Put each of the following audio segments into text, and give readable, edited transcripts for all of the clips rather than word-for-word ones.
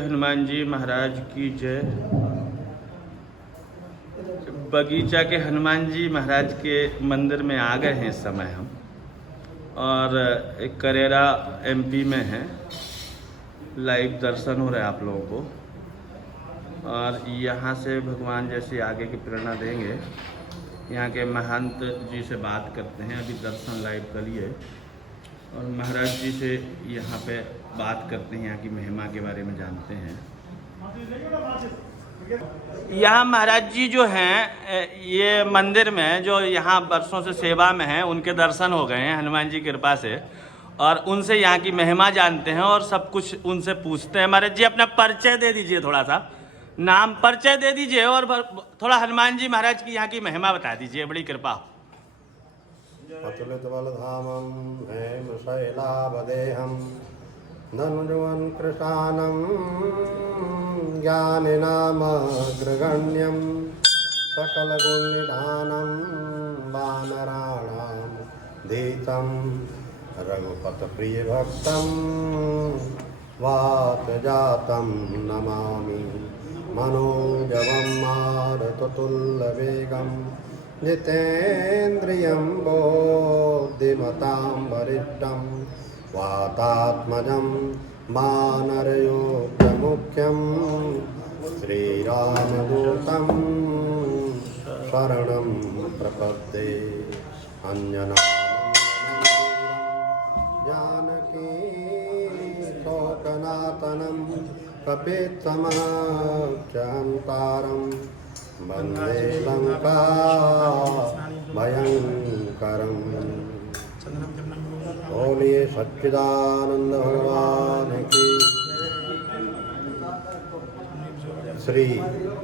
हनुमान जी महाराज की जय। बगीचा के हनुमान जी महाराज के मंदिर में आ गए हैं इस समय हम, और एक करेरा एमपी में है। लाइव दर्शन हो रहा है आप लोगों को, और यहाँ से भगवान जैसे आगे की प्रेरणा देंगे। यहाँ के महंत जी से बात करते हैं, अभी दर्शन लाइव करिए, और महाराज जी से यहाँ पे बात करते हैं, यहाँ की महिमा के बारे में जानते हैं। यहाँ महाराज जी जो हैं ये मंदिर में जो यहाँ वर्षों से सेवा में हैं, उनके दर्शन हो गए हैं हनुमान जी की कृपा से, और उनसे यहाँ की महिमा जानते हैं और सब कुछ उनसे पूछते हैं। महाराज जी अपना परिचय दे दीजिए, थोड़ा सा नाम परिचय दे दीजिए, और थोड़ा हनुमान जी महाराज की यहाँ की महिमा बता दीजिए, बड़ी कृपा हो। अतुलित बलधामं हेमशैलावदेहं धनुजवन् कृशानं ज्ञानिनामग्रगण्यं सकलगुणनिधानं वानराणां धीतं रघुपतप्रियभक्तं वातजातं नमामि। मनोजवं मारुततुल्यवेगं जितेन्द्रियं बुद्धिमतां वरिष्ठं वातात्मजं वानरयोग्यमुख्यं श्रीरामदूतं शरणं प्रपद्ये। जानकी शोकनाशनं कपित्थमक्षहन्तारं वन्दे लङ्का भयङ्करम्। बोलिए सच्चिदानंद भगवान की। श्री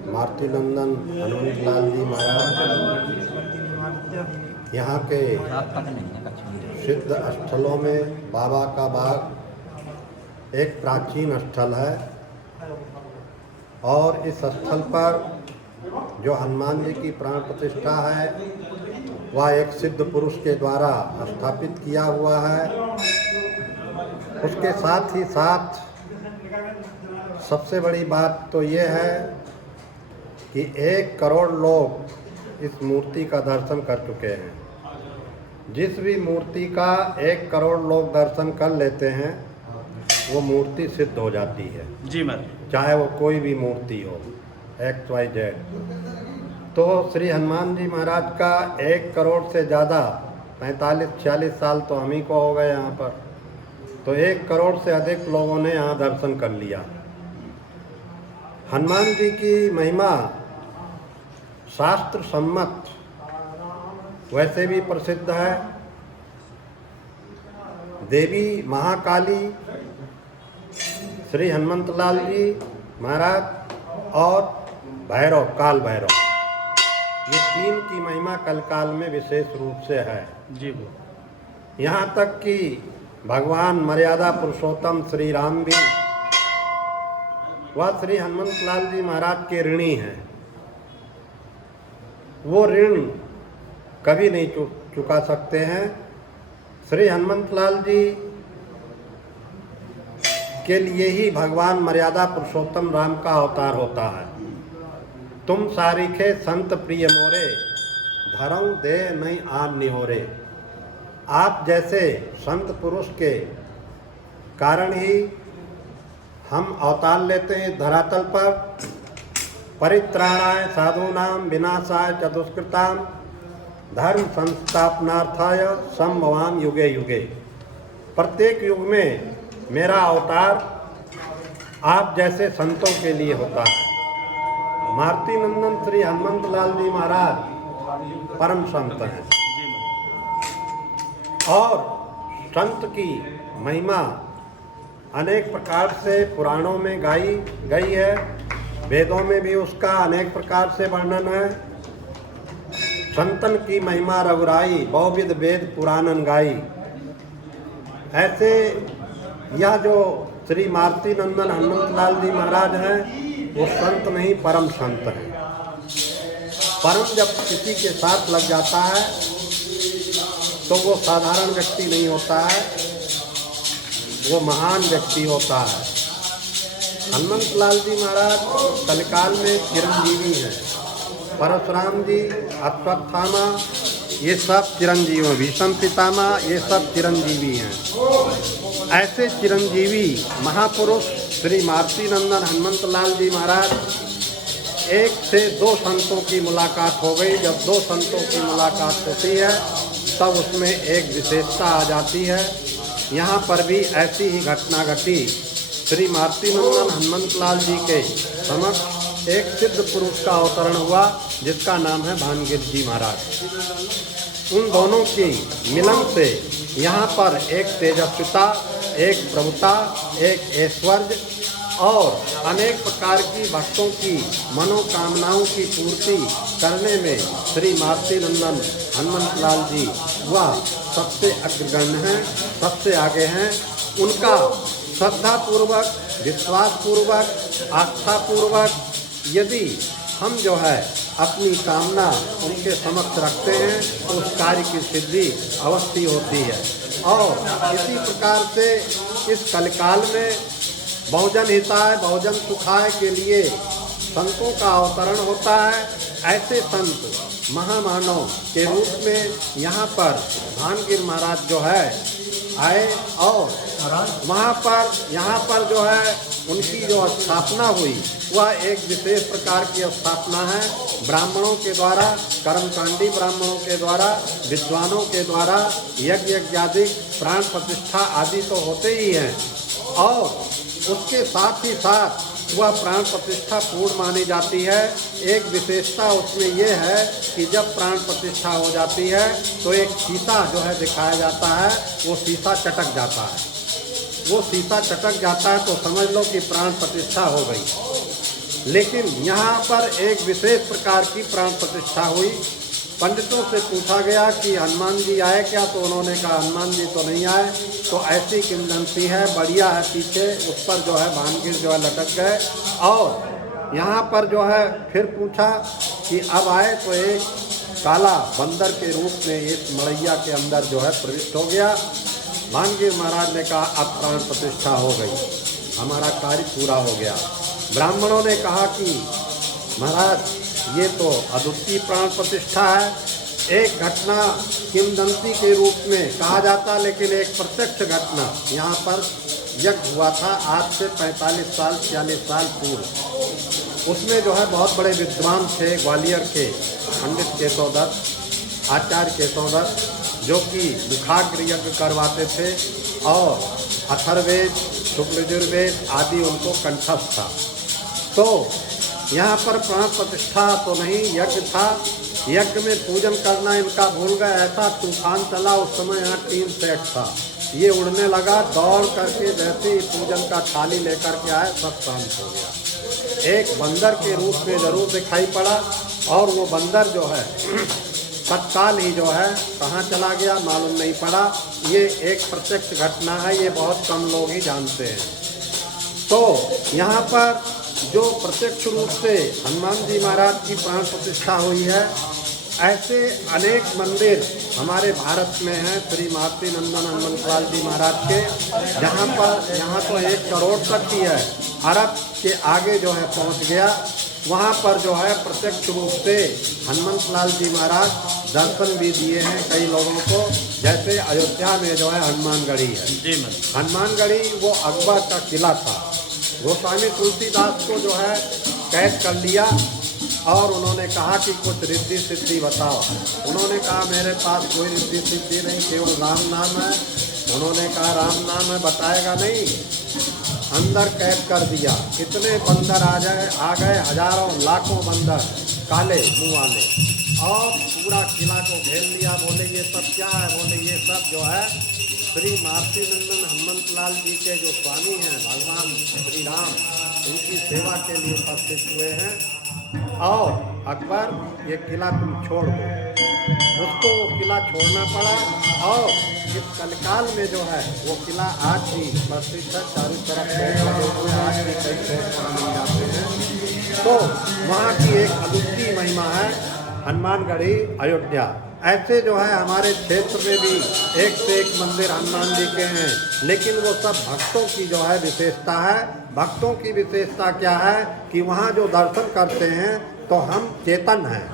मारुतिनंदन हनुमान जी महाराज यहाँ के सिद्ध स्थलों में बाबा का बाग एक प्राचीन स्थल है, और इस स्थल पर जो हनुमान जी की प्राण प्रतिष्ठा है वह एक सिद्ध पुरुष के द्वारा स्थापित किया हुआ है। उसके साथ ही साथ सबसे बड़ी बात तो ये है कि 1 करोड़ लोग इस मूर्ति का दर्शन कर चुके हैं। जिस भी मूर्ति का 1 करोड़ लोग दर्शन कर लेते हैं वो मूर्ति सिद्ध हो जाती है जी महाराज, चाहे वो कोई भी मूर्ति हो, XYZ। तो श्री हनुमान जी महाराज का 1 करोड़ से ज़्यादा 45-46 साल तो हम ही को हो गए यहाँ पर, तो 1 करोड़ से अधिक लोगों ने यहाँ दर्शन कर लिया। हनुमान जी की महिमा शास्त्र सम्मत वैसे भी प्रसिद्ध है। देवी महाकाली, श्री हनुमंतलाल जी महाराज और भैरव, काल भैरव, ये 3 की महिमा कलकाल में विशेष रूप से है जी। यहाँ तक कि भगवान मर्यादा पुरुषोत्तम श्री राम भी वह श्री हनुमंतलाल जी महाराज के ऋणी हैं। वो ऋण कभी नहीं चुका सकते हैं। श्री हनुमंतलाल जी के लिए ही भगवान मर्यादा पुरुषोत्तम राम का अवतार होता है। तुम सारिखे संत प्रिय मोरे, धरऊं दे नहीं आन निहोरे। आप जैसे संत पुरुष के कारण ही हम अवतार लेते हैं धरातल पर। परित्राणाय साधूनां विनाशाय च दुष्कृतां धर्म संस्थापनार्थाय संभवामि युगे युगे। प्रत्येक युग में मेरा अवतार आप जैसे संतों के लिए होता है। मारुतिनंदन श्री हनुमंतलाल जी महाराज परम संत हैं, और संत की महिमा अनेक प्रकार से पुराणों में गाई गई है। वेदों में भी उसका अनेक प्रकार से वर्णन है। संतन की महिमा रघुराई, बहुविध वेद पुराणन गाई। ऐसे यह जो श्री मारुतिनंदन हनुमंतलाल जी महाराज हैं वो संत नहीं, परम संत हैं। परम जब किसी के साथ लग जाता है तो वो साधारण व्यक्ति नहीं होता है, वो महान व्यक्ति होता है। हनुमंत लाल जी महाराज कलिकाल में चिरंजीवी हैं। परशुराम जी, अश्वत्थामा, ये सब चिरंजीवी हैं। भीष्म पितामह, ये सब चिरंजीवी हैं। ऐसे चिरंजीवी महापुरुष श्री मारुति नंदन हनुमंत लाल जी महाराज, एक से दो संतों की मुलाकात हो गई। जब दो संतों की मुलाकात होती है तब उसमें एक विशेषता आ जाती है। यहाँ पर भी ऐसी ही घटना घटी। श्री मारुति नंदन हनुमंत लाल जी के समक्ष एक सिद्ध पुरुष का अवतरण हुआ जिसका नाम है भानगिर जी महाराज। उन दोनों की मिलन से यहाँ पर एक तेजस्विता, एक प्रभुता, एक ऐश्वर्य और अनेक प्रकार की भक्तों की मनोकामनाओं की पूर्ति करने में श्री मारुति नंदन हनुमंत लाल जी वह सबसे अग्रगण्य हैं, सबसे आगे हैं। उनका श्रद्धापूर्वक, विश्वासपूर्वक, आस्थापूर्वक यदि हम जो है अपनी कामना उनके समक्ष रखते हैं तो उस कार्य की सिद्धि अवश्य होती है। और इसी प्रकार से इस कलिकाल में बहुजन हिताय बहुजन सुखाय के लिए संतों का अवतरण होता है। ऐसे संत महामानव के रूप में यहाँ पर भानगिर महाराज जो है आए और वहाँ पर यहाँ पर जो है उनकी जो स्थापना हुई वह एक विशेष प्रकार की स्थापना है। ब्राह्मणों के द्वारा, कर्मकांडी ब्राह्मणों के द्वारा, विद्वानों के द्वारा यज्ञ यज्ञादि प्राण प्रतिष्ठा आदि तो होते ही हैं और उसके साथ ही साथ वह प्राण प्रतिष्ठा पूर्ण मानी जाती है। एक विशेषता उसमें यह है कि जब प्राण प्रतिष्ठा हो जाती है तो एक शीशा जो है दिखाया जाता है, वो शीशा चटक जाता है। वो शीशा चटक जाता है तो समझ लो कि प्राण प्रतिष्ठा हो गई। लेकिन यहाँ पर एक विशेष प्रकार की प्राण प्रतिष्ठा हुई। पंडितों से पूछा गया कि हनुमान जी आए क्या, तो उन्होंने कहा हनुमान जी तो नहीं आए। तो ऐसी किंवदंती है, बढ़िया है पीछे, उस पर जो है भानगिर जो है लटक गए। और यहाँ पर जो है फिर पूछा कि अब आए तो एक काला बंदर के रूप में इस मड़ैया के अंदर जो है प्रविष्ट हो गया। भानगिर महाराज ने कहा अब प्राण प्रतिष्ठा हो गई, हमारा कार्य पूरा हो गया। ब्राह्मणों ने कहा कि महाराज ये तो अद्वितीय प्राण प्रतिष्ठा है। एक घटना किंवदंती के रूप में कहा जाता, लेकिन एक प्रत्यक्ष घटना यहाँ पर यज्ञ हुआ था आज से 45 साल 46 साल पूर्व। उसमें जो है बहुत बड़े विद्वान थे ग्वालियर के पंडित केशवदत्त, आचार्य केशवदत्त, जो कि मुखाग्र यज्ञ करवाते थे और अथर्ववेद, शुक्ल यजुर्वेद आदि उनको कंठस्थ था। तो यहाँ पर प्राण प्रतिष्ठा तो नहीं, यज्ञ था। यज्ञ में पूजन करना इनका भूल गए। ऐसा तूफान चला उस समय, यहाँ टीन सेट था, ये उड़ने लगा। दौड़ करके जैसे ही पूजन का थाली लेकर के आए सब शांत हो गया। एक बंदर के रूप में जरूर दिखाई पड़ा और वो बंदर जो है तत्काल ही जो है कहाँ चला गया मालूम नहीं पड़ा। ये एक प्रत्यक्ष घटना है, ये बहुत कम लोग ही जानते हैं। तो यहाँ पर जो प्रत्यक्ष रूप से हनुमान जी महाराज की प्राण प्रतिष्ठा हुई है, ऐसे अनेक मंदिर हमारे भारत में हैं श्री मारुति नंदन हनुमंत लाल जी महाराज के। यहाँ तो 1 करोड़ तक ही है, अरब के आगे जो है पहुँच गया। वहाँ पर जो है प्रत्यक्ष रूप से हनुमंत लाल जी महाराज दर्शन भी दिए हैं कई लोगों को। जैसे अयोध्या में जो है हनुमानगढ़ी है, हनुमानगढ़ी वो अकबर का किला था। गोस्वामी तुलसीदास को जो है कैद कर लिया और उन्होंने कहा कि कुछ रिद्धि सिद्धि बताओ। उन्होंने कहा मेरे पास कोई रिद्धि सिद्धि नहीं, केवल राम नाम है। उन्होंने कहा राम नाम है, बताएगा नहीं। अंदर कैद कर दिया। कितने बंदर आ गए, हजारों लाखों बंदर, काले मुँह वाले, और पूरा किला को घेर लिया। बोले ये सब क्या है? बोले ये सब जो है श्री मारुति नंदन हनुमंत लाल जी के जो स्वामी हैं भगवान श्री राम, उनकी सेवा के लिए उपस्थित हुए हैं। और अकबर ये किला तुम छोड़ दो। उसको वो किला छोड़ना पड़ा और इस कलिकाल में जो है वो किला आज भी प्रसिद्ध है। चारों तरफ आज भी कई मिल जाते हैं। तो वहाँ की एक अद्वितीय महिमा है। हनुमानगढ़ी अयोध्या। ऐसे जो है हमारे क्षेत्र में भी एक से एक मंदिर हनुमान जी के हैं, लेकिन वो सब भक्तों की जो है विशेषता है। भक्तों की विशेषता क्या है कि वहाँ जो दर्शन करते हैं तो हम चेतन हैं,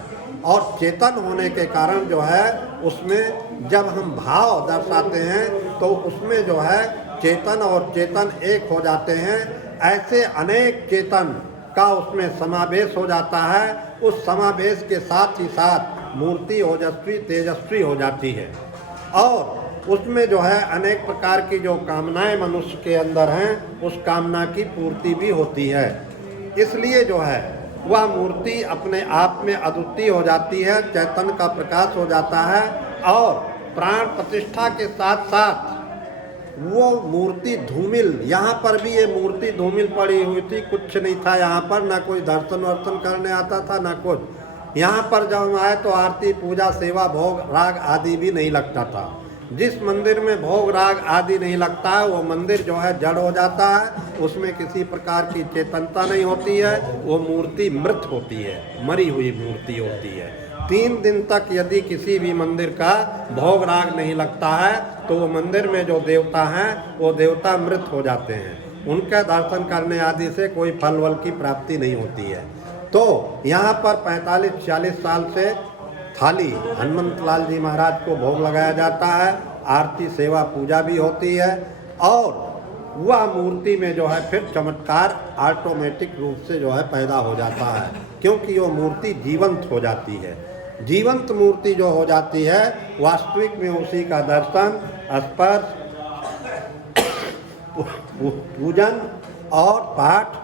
और चेतन होने के कारण जो है उसमें जब हम भाव दर्शाते हैं तो उसमें जो है चेतन और चेतन एक हो जाते हैं। ऐसे अनेक चेतन का उसमें समावेश हो जाता है। उस समावेश के साथ ही साथ मूर्ति ओजस्वी तेजस्वी हो जाती है, और उसमें जो है अनेक प्रकार की जो कामनाएं मनुष्य के अंदर हैं उस कामना की पूर्ति भी होती है। इसलिए जो है वह मूर्ति अपने आप में अद्वितीय हो जाती है, चैतन्य का प्रकाश हो जाता है, और प्राण प्रतिष्ठा के साथ साथ वो मूर्ति धूमिल, यहाँ पर भी ये मूर्ति धूमिल पड़ी हुई थी, कुछ नहीं था यहाँ पर, ना कोई दर्शन वर्शन करने आता था ना कुछ। यहाँ पर जब हम आए तो आरती पूजा सेवा भोग राग आदि भी नहीं लगता था। जिस मंदिर में भोग राग आदि नहीं लगता है वो मंदिर जो है जड़ हो जाता है, उसमें किसी प्रकार की चेतनता नहीं होती है, वो मूर्ति मृत होती है, मरी हुई मूर्ति होती है। 3 दिन तक यदि किसी भी मंदिर का भोग राग नहीं लगता है तो वो मंदिर में जो देवता हैं वो देवता मृत हो जाते हैं, उनका दर्शन करने आदि से कोई फल वल की प्राप्ति नहीं होती है। तो यहाँ पर 45-46 साल से थाली हनुमंत लाल जी महाराज को भोग लगाया जाता है, आरती सेवा पूजा भी होती है, और वह मूर्ति में जो है फिर चमत्कार ऑटोमेटिक रूप से जो है पैदा हो जाता है, क्योंकि वो मूर्ति जीवंत हो जाती है। जीवंत मूर्ति जो हो जाती है वास्तविक में उसी का दर्शन, स्पर्श, पूजन और पाठ,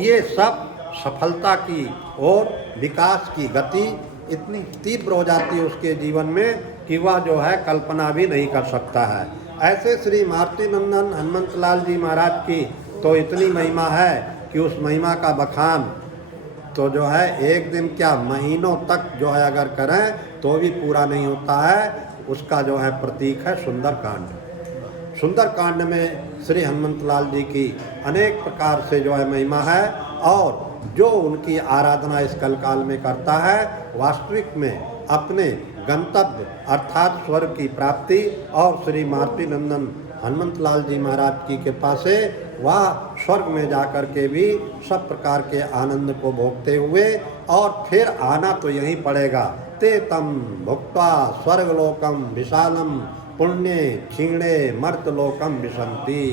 ये सब सफलता की और विकास की गति इतनी तीव्र हो जाती है उसके जीवन में कि वह जो है कल्पना भी नहीं कर सकता है। ऐसे श्री मारुति नंदन हनुमंत लाल जी महाराज की तो इतनी महिमा है कि उस महिमा का बखान तो जो है एक दिन क्या महीनों तक जो है अगर करें तो भी पूरा नहीं होता है। उसका जो है प्रतीक है सुंदरकांड। सुंदरकांड में श्री हनुमंत लाल जी की अनेक प्रकार से जो है महिमा है, और जो उनकी आराधना इस कलकाल में करता है वास्तविक में अपने गंतव्य अर्थात स्वर्ग की प्राप्ति और श्री मारुति नंदन हनुमंत लाल जी महाराज की कृपा से वह स्वर्ग में जाकर के भी सब प्रकार के आनंद को भोगते हुए और फिर आना तो यहीं पड़ेगा। ते तम भुक्त्वा स्वर्गलोकम विशालम पुण्य क्षीणे मर्तलोकम विशंति।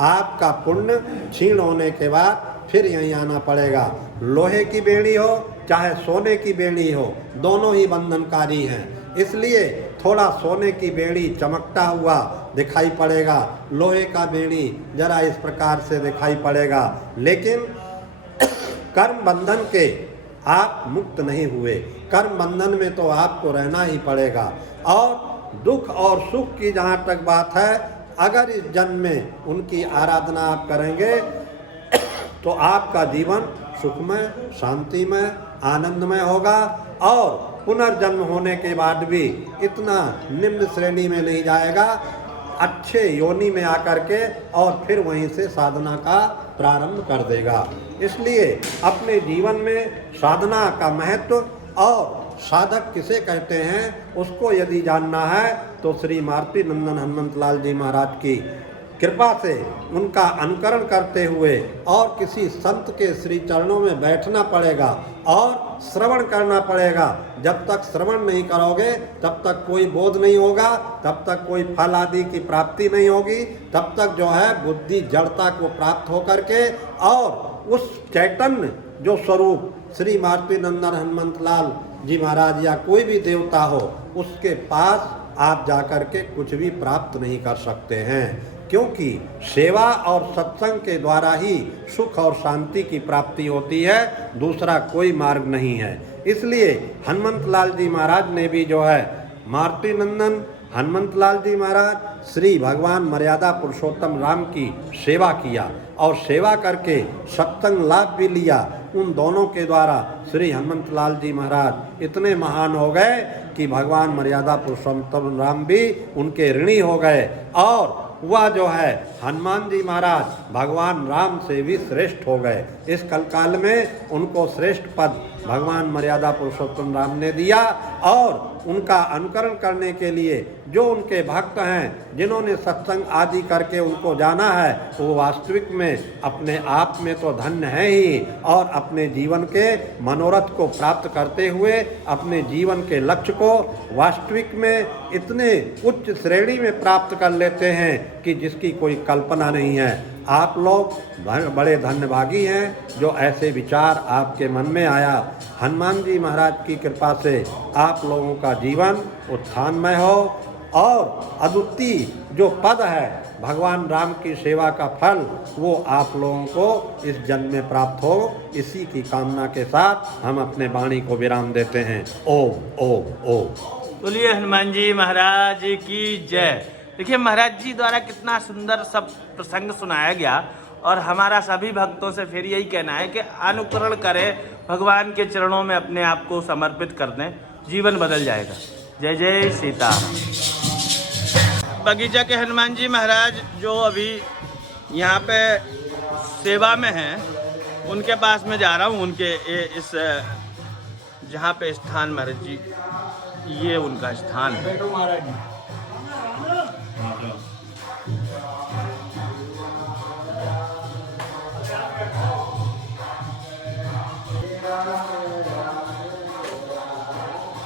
आपका पुण्य क्षीण होने के बाद फिर यहीं आना पड़ेगा। लोहे की बेड़ी हो चाहे सोने की बेड़ी हो, दोनों ही बंधनकारी हैं। इसलिए थोड़ा सोने की बेड़ी चमकता हुआ दिखाई पड़ेगा, लोहे का बेड़ी जरा इस प्रकार से दिखाई पड़ेगा, लेकिन कर्म बंधन के आप मुक्त नहीं हुए। कर्म बंधन में तो आपको रहना ही पड़ेगा। और दुख और सुख की जहाँ तक बात है, अगर इस जन्म में उनकी आराधना आप करेंगे तो आपका जीवन सुखमय, शांतिमय, आनंदमय होगा, और पुनर्जन्म होने के बाद भी इतना निम्न श्रेणी में नहीं जाएगा, अच्छे योनि में आकर के और फिर वहीं से साधना का प्रारंभ कर देगा। इसलिए अपने जीवन में साधना का महत्व और साधक किसे कहते हैं उसको यदि जानना है तो श्री मारुति नंदन हनुमंत लाल जी महाराज की कृपा से उनका अनुकरण करते हुए और किसी संत के श्री चरणों में बैठना पड़ेगा और श्रवण करना पड़ेगा। जब तक श्रवण नहीं करोगे तब तक कोई बोध नहीं होगा, तब तक कोई फल आदि की प्राप्ति नहीं होगी, तब तक जो है बुद्धि जड़ता को प्राप्त होकर के और उस चैतन्य जो स्वरूप श्री मारुति नंदन हनुमंत लाल जी महाराज या कोई भी देवता हो उसके पास आप जाकर के कुछ भी प्राप्त नहीं कर सकते हैं, क्योंकि सेवा और सत्संग के द्वारा ही सुख और शांति की प्राप्ति होती है, दूसरा कोई मार्ग नहीं है। इसलिए हनुमंत लाल जी महाराज ने भी जो है मारुति नंदन हनुमंत लाल जी महाराज श्री भगवान मर्यादा पुरुषोत्तम राम की सेवा किया और सेवा करके सत्संग लाभ भी लिया। उन दोनों के द्वारा श्री हनुमंत लाल जी महाराज इतने महान हो गए कि भगवान मर्यादा पुरुषोत्तम राम भी उनके ऋणी हो गए, और वह जो है हनुमान जी महाराज भगवान राम से भी श्रेष्ठ हो गए। इस कलकाल में उनको श्रेष्ठ पद भगवान मर्यादा पुरुषोत्तम राम ने दिया। और उनका अनुकरण करने के लिए जो उनके भक्त हैं, जिन्होंने सत्संग आदि करके उनको जाना है, वो वास्तविक में अपने आप में तो धन्य है ही, और अपने जीवन के मनोरथ को प्राप्त करते हुए अपने जीवन के लक्ष्य को वास्तविक में इतने उच्च श्रेणी में प्राप्त कर लेते हैं कि जिसकी कोई कल्पना नहीं है। आप लोग बड़े धन्यभागी हैं जो ऐसे विचार आपके मन में आया। हनुमान जी महाराज की कृपा से आप लोगों का जीवन उत्थानमय हो, और अद्वितीय जो पद है भगवान राम की सेवा का फल, वो आप लोगों को इस जन्म में प्राप्त हो। इसी की कामना के साथ हम अपने वाणी को विराम देते हैं। ओम ओम ओम। बोलिए हनुमान जी महाराज की जय। देखिए महाराज जी द्वारा कितना सुंदर सब प्रसंग सुनाया गया, और हमारा सभी भक्तों से फिर यही कहना है कि अनुकरण करें, भगवान के चरणों में अपने आप को समर्पित कर दें, जीवन बदल जाएगा। जय जय सीता। बगीचा के हनुमान जी महाराज जो अभी यहाँ पे सेवा में हैं, उनके पास में जा रहा हूँ। उनके इस जहाँ पे स्थान महाराज जी, ये उनका स्थान है।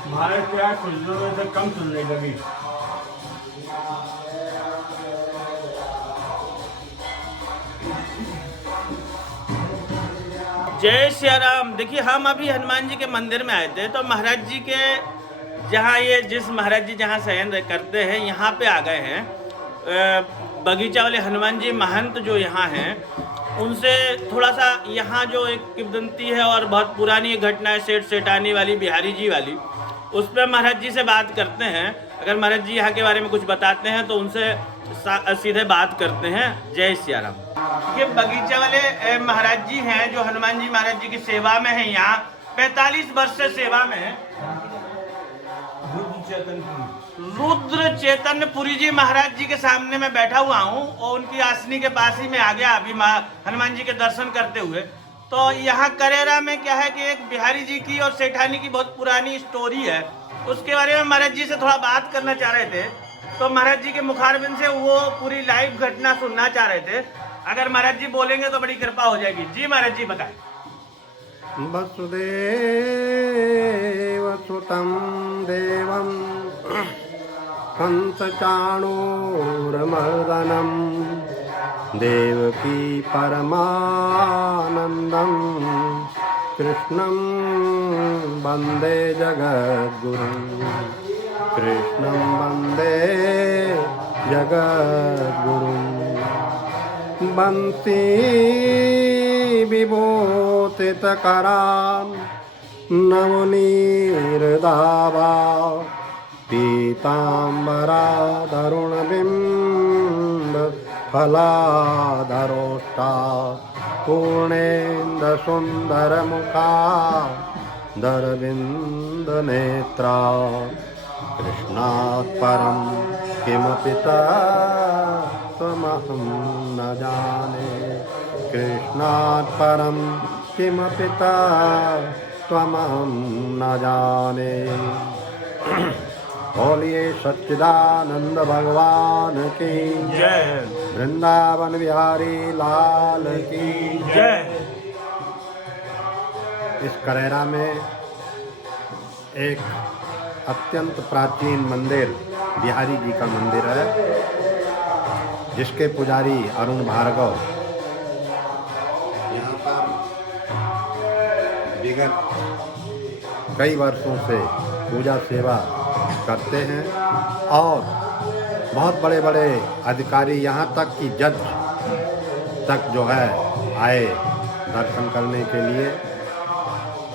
महाराज क्या खुजलों में से कम सुनने लगी। जय सिया राम। देखिए हम अभी हनुमान जी के मंदिर में आए थे, तो महाराज जी के जहाँ ये जिस महाराज जी जहाँ शयन करते हैं, यहाँ पे आ गए हैं। बगीचा वाले हनुमान जी महंत जो यहाँ हैं, उनसे थोड़ा सा यहाँ जो एक किंवदंती है और बहुत पुरानी घटना है सेठ सेठानी वाली, बिहारी जी वाली, उस पर महाराज जी से बात करते हैं। अगर महाराज जी यहाँ के बारे में कुछ बताते हैं तो उनसे सीधे बात करते हैं। जय सिया राम। ये बगीचा वाले महाराज जी हैं जो हनुमान जी महाराज जी की सेवा में हैं, यहाँ 45 वर्ष से सेवा में है। रुद्र चैतन्यपुरी जी महाराज जी के सामने मैं बैठा हुआ हूँ, और उनकी आसनी के पास ही में आ गया अभी हनुमान जी के दर्शन करते हुए। तो यहाँ करेरा में क्या है कि एक बिहारी जी की और सेठानी की बहुत पुरानी स्टोरी है, उसके बारे में महाराज जी से थोड़ा बात करना चाह रहे थे। तो महाराज जी के मुखारबिंद से वो पूरी लाइव घटना सुनना चाह रहे थे। अगर महाराज जी बोलेंगे तो बड़ी कृपा हो जाएगी। जी महाराज जी बताएं। वसुदेव सुतं देवं कंस चाणूरमर्दनं देवकी परमानंदं कृष्णं वंदे जगद्गुरुं कृष्णं वंदे जगद्गुरुं बंसी विभूतितकरां नवनीरदावा पीताम्बराधरुणबिम्ब फलाधरोष्टा पूर्णेन्दुसुन्दरमुखा दरविन्दनेत्रा कृष्णात् परं किमपि तत्त्वमहं न जाने कृष्णात् परं किमपि तत्त्वमहं न जाने। बोलिए सच्चिदानंद भगवान की जय। वृंदावन बिहारी लाल की जय। इस करेरा में एक अत्यंत प्राचीन मंदिर बिहारी जी का मंदिर है, जिसके पुजारी अरुण भार्गव यहाँ पर विगत कई वर्षों से पूजा सेवा करते हैं, और बहुत बड़े बड़े अधिकारी यहाँ तक कि जज तक जो है आए दर्शन करने के लिए।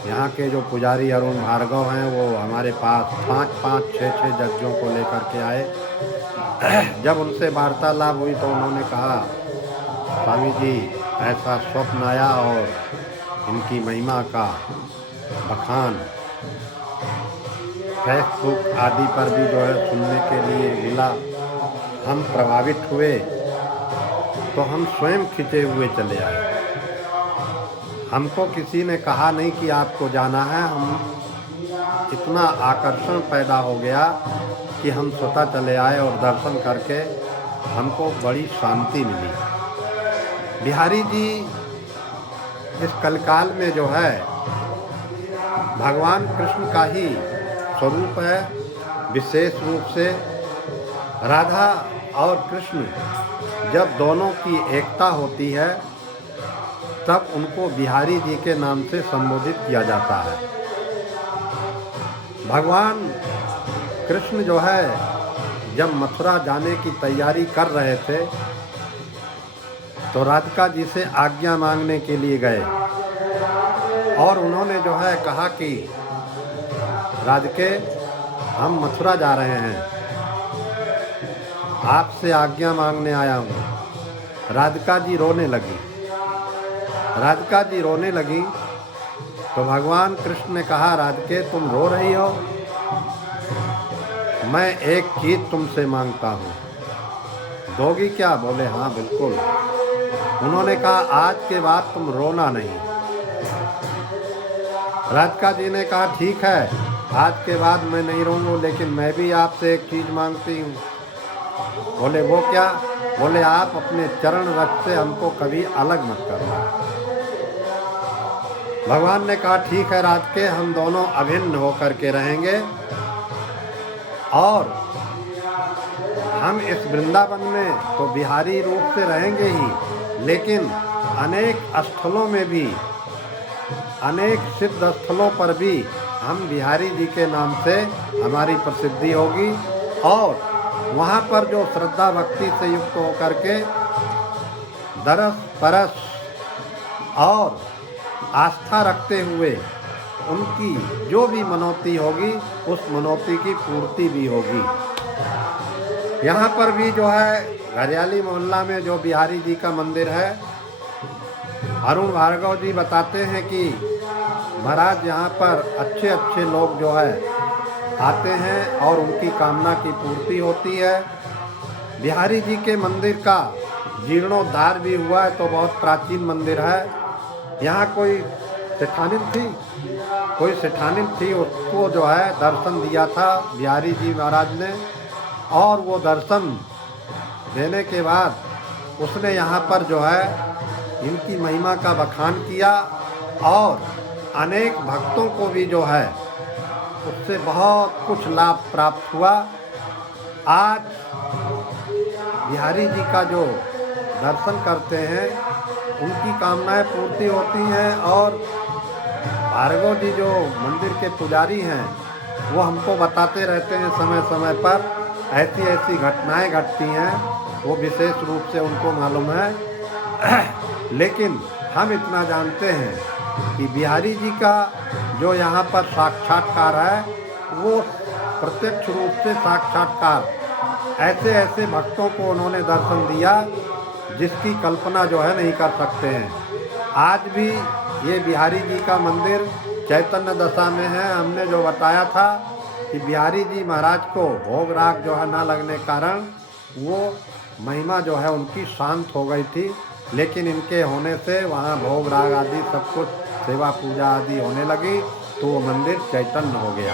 यहाँ के जो पुजारी अरुण भार्गव हैं, वो हमारे पास 5-5, 6-6 जजों को लेकर के आए। जब उनसे वार्तालाप हुई तो उन्होंने कहा, स्वामी जी ऐसा स्वप्न आया और इनकी महिमा का बखान फेसबुक आदि पर भी जो है सुनने के लिए मिला। हम प्रभावित हुए तो हम स्वयं खिंचे हुए चले आए। हमको किसी ने कहा नहीं कि आपको जाना है, हम इतना आकर्षण पैदा हो गया कि हम स्वतः चले आए और दर्शन करके हमको बड़ी शांति मिली। बिहारी जी इस कलकाल में जो है भगवान कृष्ण का ही स्वरूप है। विशेष रूप से राधा और कृष्ण जब दोनों की एकता होती है तब उनको बिहारी जी के नाम से संबोधित किया जाता है। भगवान कृष्ण जो है जब मथुरा जाने की तैयारी कर रहे थे तो राधिका जी से आज्ञा मांगने के लिए गए और उन्होंने जो है कहा कि राधिके हम मथुरा जा रहे हैं, आपसे आज्ञा मांगने आया हूँ। राधिका जी रोने लगी। राधिका जी रोने लगी तो भगवान कृष्ण ने कहा, राधिके तुम रो रही हो, मैं एक चीज तुमसे मांगता हूँ, दोगी क्या? बोले हाँ बिल्कुल। उन्होंने कहा आज के बाद तुम रोना नहीं। राधिका जी ने कहा ठीक है, आज के बाद मैं नहीं रोऊंगा, लेकिन मैं भी आपसे एक चीज़ मांगती हूँ। बोले वो क्या? बोले आप अपने चरण रथ से हमको कभी अलग मत करना। भगवान ने कहा ठीक है राधिके, हम दोनों अभिन्न होकर के रहेंगे और हम इस वृंदावन में तो बिहारी रूप से रहेंगे ही, लेकिन अनेक स्थलों में भी, अनेक सिद्ध स्थलों पर भी हम बिहारी जी के नाम से हमारी प्रसिद्धि होगी और वहाँ पर जो श्रद्धा भक्ति से युक्त होकर के दरस परस और आस्था रखते हुए उनकी जो भी मनौती होगी उस मनौती की पूर्ति भी होगी। यहाँ पर भी जो है घरियाली मोहल्ला में जो बिहारी जी का मंदिर है, अरुण भार्गव जी बताते हैं कि महाराज यहाँ पर अच्छे अच्छे लोग जो है आते हैं और उनकी कामना की पूर्ति होती है। बिहारी जी के मंदिर का जीर्णोद्धार भी हुआ है, तो बहुत प्राचीन मंदिर है। यहाँ कोई सेठानिन थी, उसको जो है दर्शन दिया था बिहारी जी महाराज ने, और वो दर्शन देने के बाद उसने यहाँ पर जो है इनकी महिमा का बखान किया और अनेक भक्तों को भी जो है उससे बहुत कुछ लाभ प्राप्त हुआ। आज बिहारी जी का जो दर्शन करते हैं उनकी कामनाएं पूर्ति होती हैं और भार्गव जी जो मंदिर के पुजारी हैं वो हमको बताते रहते हैं समय समय पर ऐसी ऐसी घटनाएं घटती हैं, वो विशेष रूप से उनको मालूम है। लेकिन हम इतना जानते हैं कि बिहारी जी का जो यहाँ पर साक्षात्कार है वो प्रत्यक्ष रूप से साक्षात्कार, ऐसे ऐसे भक्तों को उन्होंने दर्शन दिया जिसकी कल्पना जो है नहीं कर सकते हैं। आज भी ये बिहारी जी का मंदिर चैतन्य दशा में है। हमने जो बताया था कि बिहारी जी महाराज को भोग राग जो है ना लगने कारण वो महिमा जो है उनकी शांत हो गई थी, लेकिन इनके होने से वहाँ भोग राग आदि सब कुछ सेवा पूजा आदि होने लगी तो वो मंदिर चैतन्य हो गया।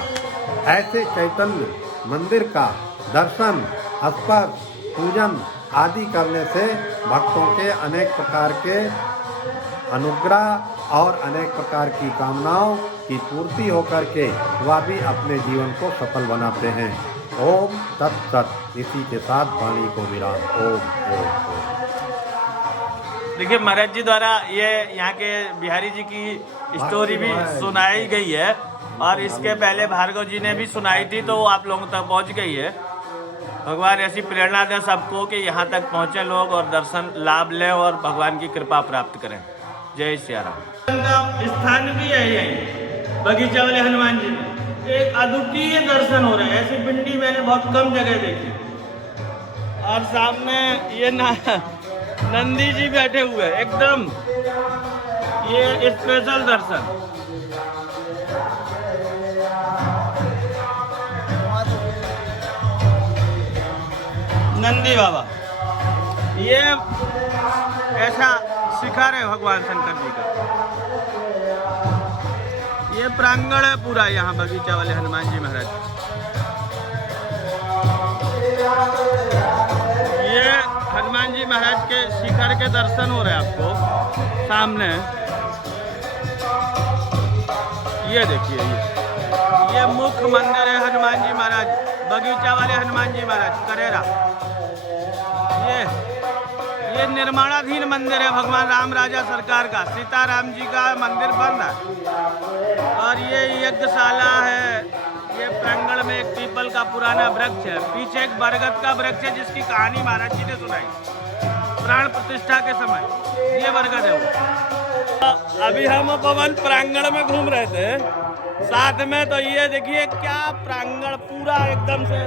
ऐसे चैतन्य मंदिर का दर्शन, स्पर्श, पूजन आदि करने से भक्तों के अनेक प्रकार के अनुग्रह और अनेक प्रकार की कामनाओं की पूर्ति होकर के वह भी अपने जीवन को सफल बनाते हैं। ओम तत्सत। इसी के साथ वाणी को विराम। ओम ओम ओम। देखिए महाराज जी द्वारा ये यहाँ के बिहारी जी की स्टोरी भी सुनाई गई है और इसके पहले भार्गव जी ने भी सुनाई थी, तो वो आप लोगों तक पहुँच गई है। भगवान ऐसी प्रेरणा दें सबको कि यहाँ तक पहुँचे लोग और दर्शन लाभ लें और भगवान की कृपा प्राप्त करें। जय सिया राम। स्थान भी है यही बगीचा वाले हनुमान जी में एक अद्वितीय दर्शन हो रहे हैं। ऐसी पिंडी मैंने बहुत कम जगह देखी और सामने ये नंदी जी बैठे हुए एकदम, ये स्पेशल दर्शन। नंदी बाबा ये ऐसा शिखर है भगवान शंकर जी का। ये प्रांगण है पूरा यहाँ बगीचा वाले हनुमान जी महाराज। ये हनुमान जी महाराज के शिखर के दर्शन हो रहे हैं आपको सामने। ये देखिए ये मुख्य मंदिर है हनुमान जी महाराज, बगीचा वाले हनुमान जी महाराज करेरा। ये निर्माणाधीन मंदिर है भगवान राम राजा सरकार का, सीताराम जी का मंदिर बन रहा है। और ये यज्ञशाला है। ये प्रांगण में एक पीपल का पुराना वृक्ष है, पीछे एक बरगद का वृक्ष है जिसकी कहानी महाराज जी ने सुनाई प्राण प्रतिष्ठा के समय। ये बरगद है वो। अभी हम भवन प्रांगण में घूम रहे थे साथ में, तो ये देखिए क्या प्रांगण पूरा एकदम से।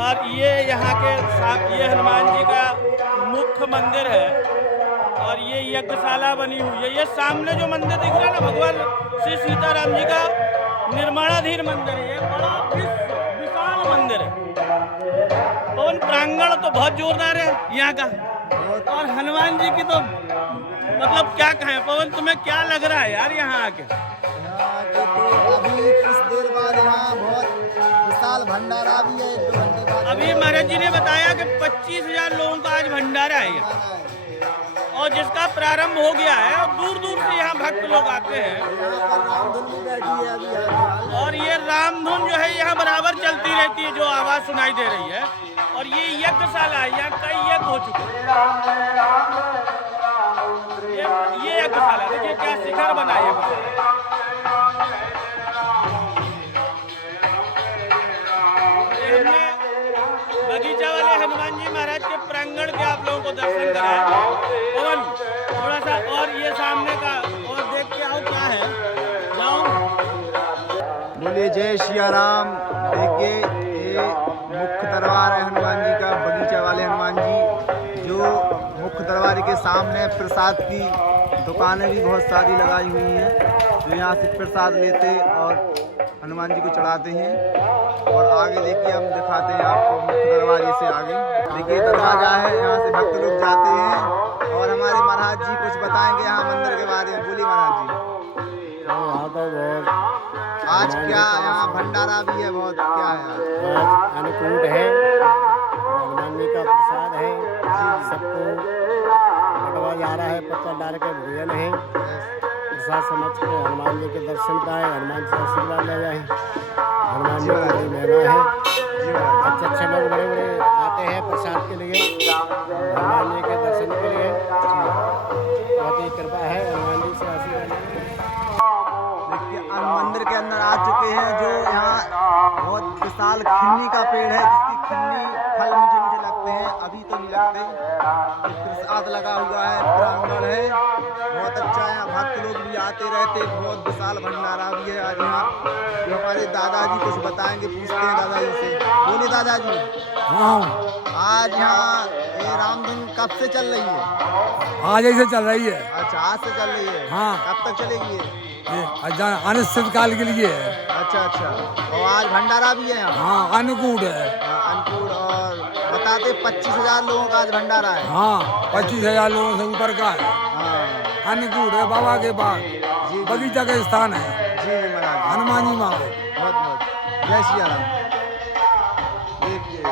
और ये यहाँ के ये हनुमान जी का मुख्य मंदिर है और ये यज्ञशाला बनी हुई है। ये सामने जो मंदिर दिख रहा है ना भगवान श्री सीताराम जी का निर्माणाधीन मंदिर है। ये बड़ा विशाल मंदिर है। पवन प्रांगण तो बहुत जोरदार है यहाँ का। और हनुमान जी की तो मतलब क्या कहें पवन, तुम्हें क्या लग रहा है यार यहाँ आके? तो अभी कुछ देर बाद यहाँ बहुत विशाल भंडारा भी है। 1-2 घंटे बाद अभी महाराज जी ने बताया कि 25,000 लोगों का आज भंडारा है यहाँ, और जिसका प्रारंभ हो गया है और दूर दूर से यहाँ भक्त लोग आते हैं। यहाँ पर रामधुन भी बैठी है अभी हाल। और ये रामधुन जो है यहाँ बराबर चलती रहती है, जो आवाज सुनाई दे रही है। और ये यज्ञशाला है, यहाँ कई यज्ञ हो चुके हैं। ये यज्ञशाला देखिए क्या शिखर बना है। बगीचा वाले हनुमान जी महाराज के प्रांगण के आप लोगों को दर्शन कराए। पवन थोड़ा सा और ये सामने का और देख के आओ क्या है, जाओ। बोलिए जय सिया राम। देखिए ये मुख्य दरबार है हनुमान जी का, बगीचा वाले हनुमान जी। जो मुख्य दरबार के सामने प्रसाद की दुकानें भी बहुत सारी लगाई हुई हैं, जो यहाँ से प्रसाद लेते और हनुमान जी को चढ़ाते हैं। और आगे देखिए हम दिखाते हैं आपको मुख्य दरवाजे से आगे। देखिए दरवाजा है, यहाँ से भक्त लोग जाते हैं। और हमारे महाराज जी कुछ बताएंगे यहाँ मंदिर के बारे में। बोलिए महाराज जी। यहाँ तो बहुत आज क्या यहाँ भंडारा भी है, बहुत क्या है आज अन्नकूट है, हनुमान जी का प्रसाद है। सबको बटवा जा रहा है, पत्ता डाल के भोजन है। प्रसाद समझ के हनुमान जी के दर्शन पाए, हनुमान जी से आशीर्वाद ले जाए। हनुमान जी का बड़ी महिमा है। अच्छे लोग बड़े बड़े आते हैं प्रसाद के लिए, हनुमान जी के दर्शन के लिए। बहुत ही कृपा है, हनुमान जी से आशीर्वाद। मंदिर के अंदर आ चुके हैं। जो यहाँ बहुत विशाल खिन्नी का पेड़ है, जिसकी खिन्नी फल मीठे मीठे लगते हैं, अभी तो नहीं लगते। प्रसाद लगा हुआ है, प्रांगण है, बहुत अच्छा है। भक्त लोग भी आते रहते, बहुत विशाल भंडारा भी है आज यहाँ। जो हमारे दादाजी कुछ बताएंगे, पूछते हैं दादाजी से। बोलिए दादाजी। हाँ, आज यहाँ ये रामधुन कब से चल रही है? आज ऐसे चल रही है। अच्छा आज से चल रही है। हाँ। कब तक चलेगी ये? अनिश्चित काल के लिए है। अच्छा अच्छा। और आज भंडारा भी है यहाँ? हाँ, अन्नकूट है। अन्नकूट। और बताते 25,000 लोगों का आज भंडारा है। हाँ, 25,000 लोगों से ऊपर का है। हाँ अन्नकूट है, बाबा के पास जी बगीचा का स्थान है। जी महाराज, हनुमान जी महाराज। बहुत बहुत जय सिया राम। देखिए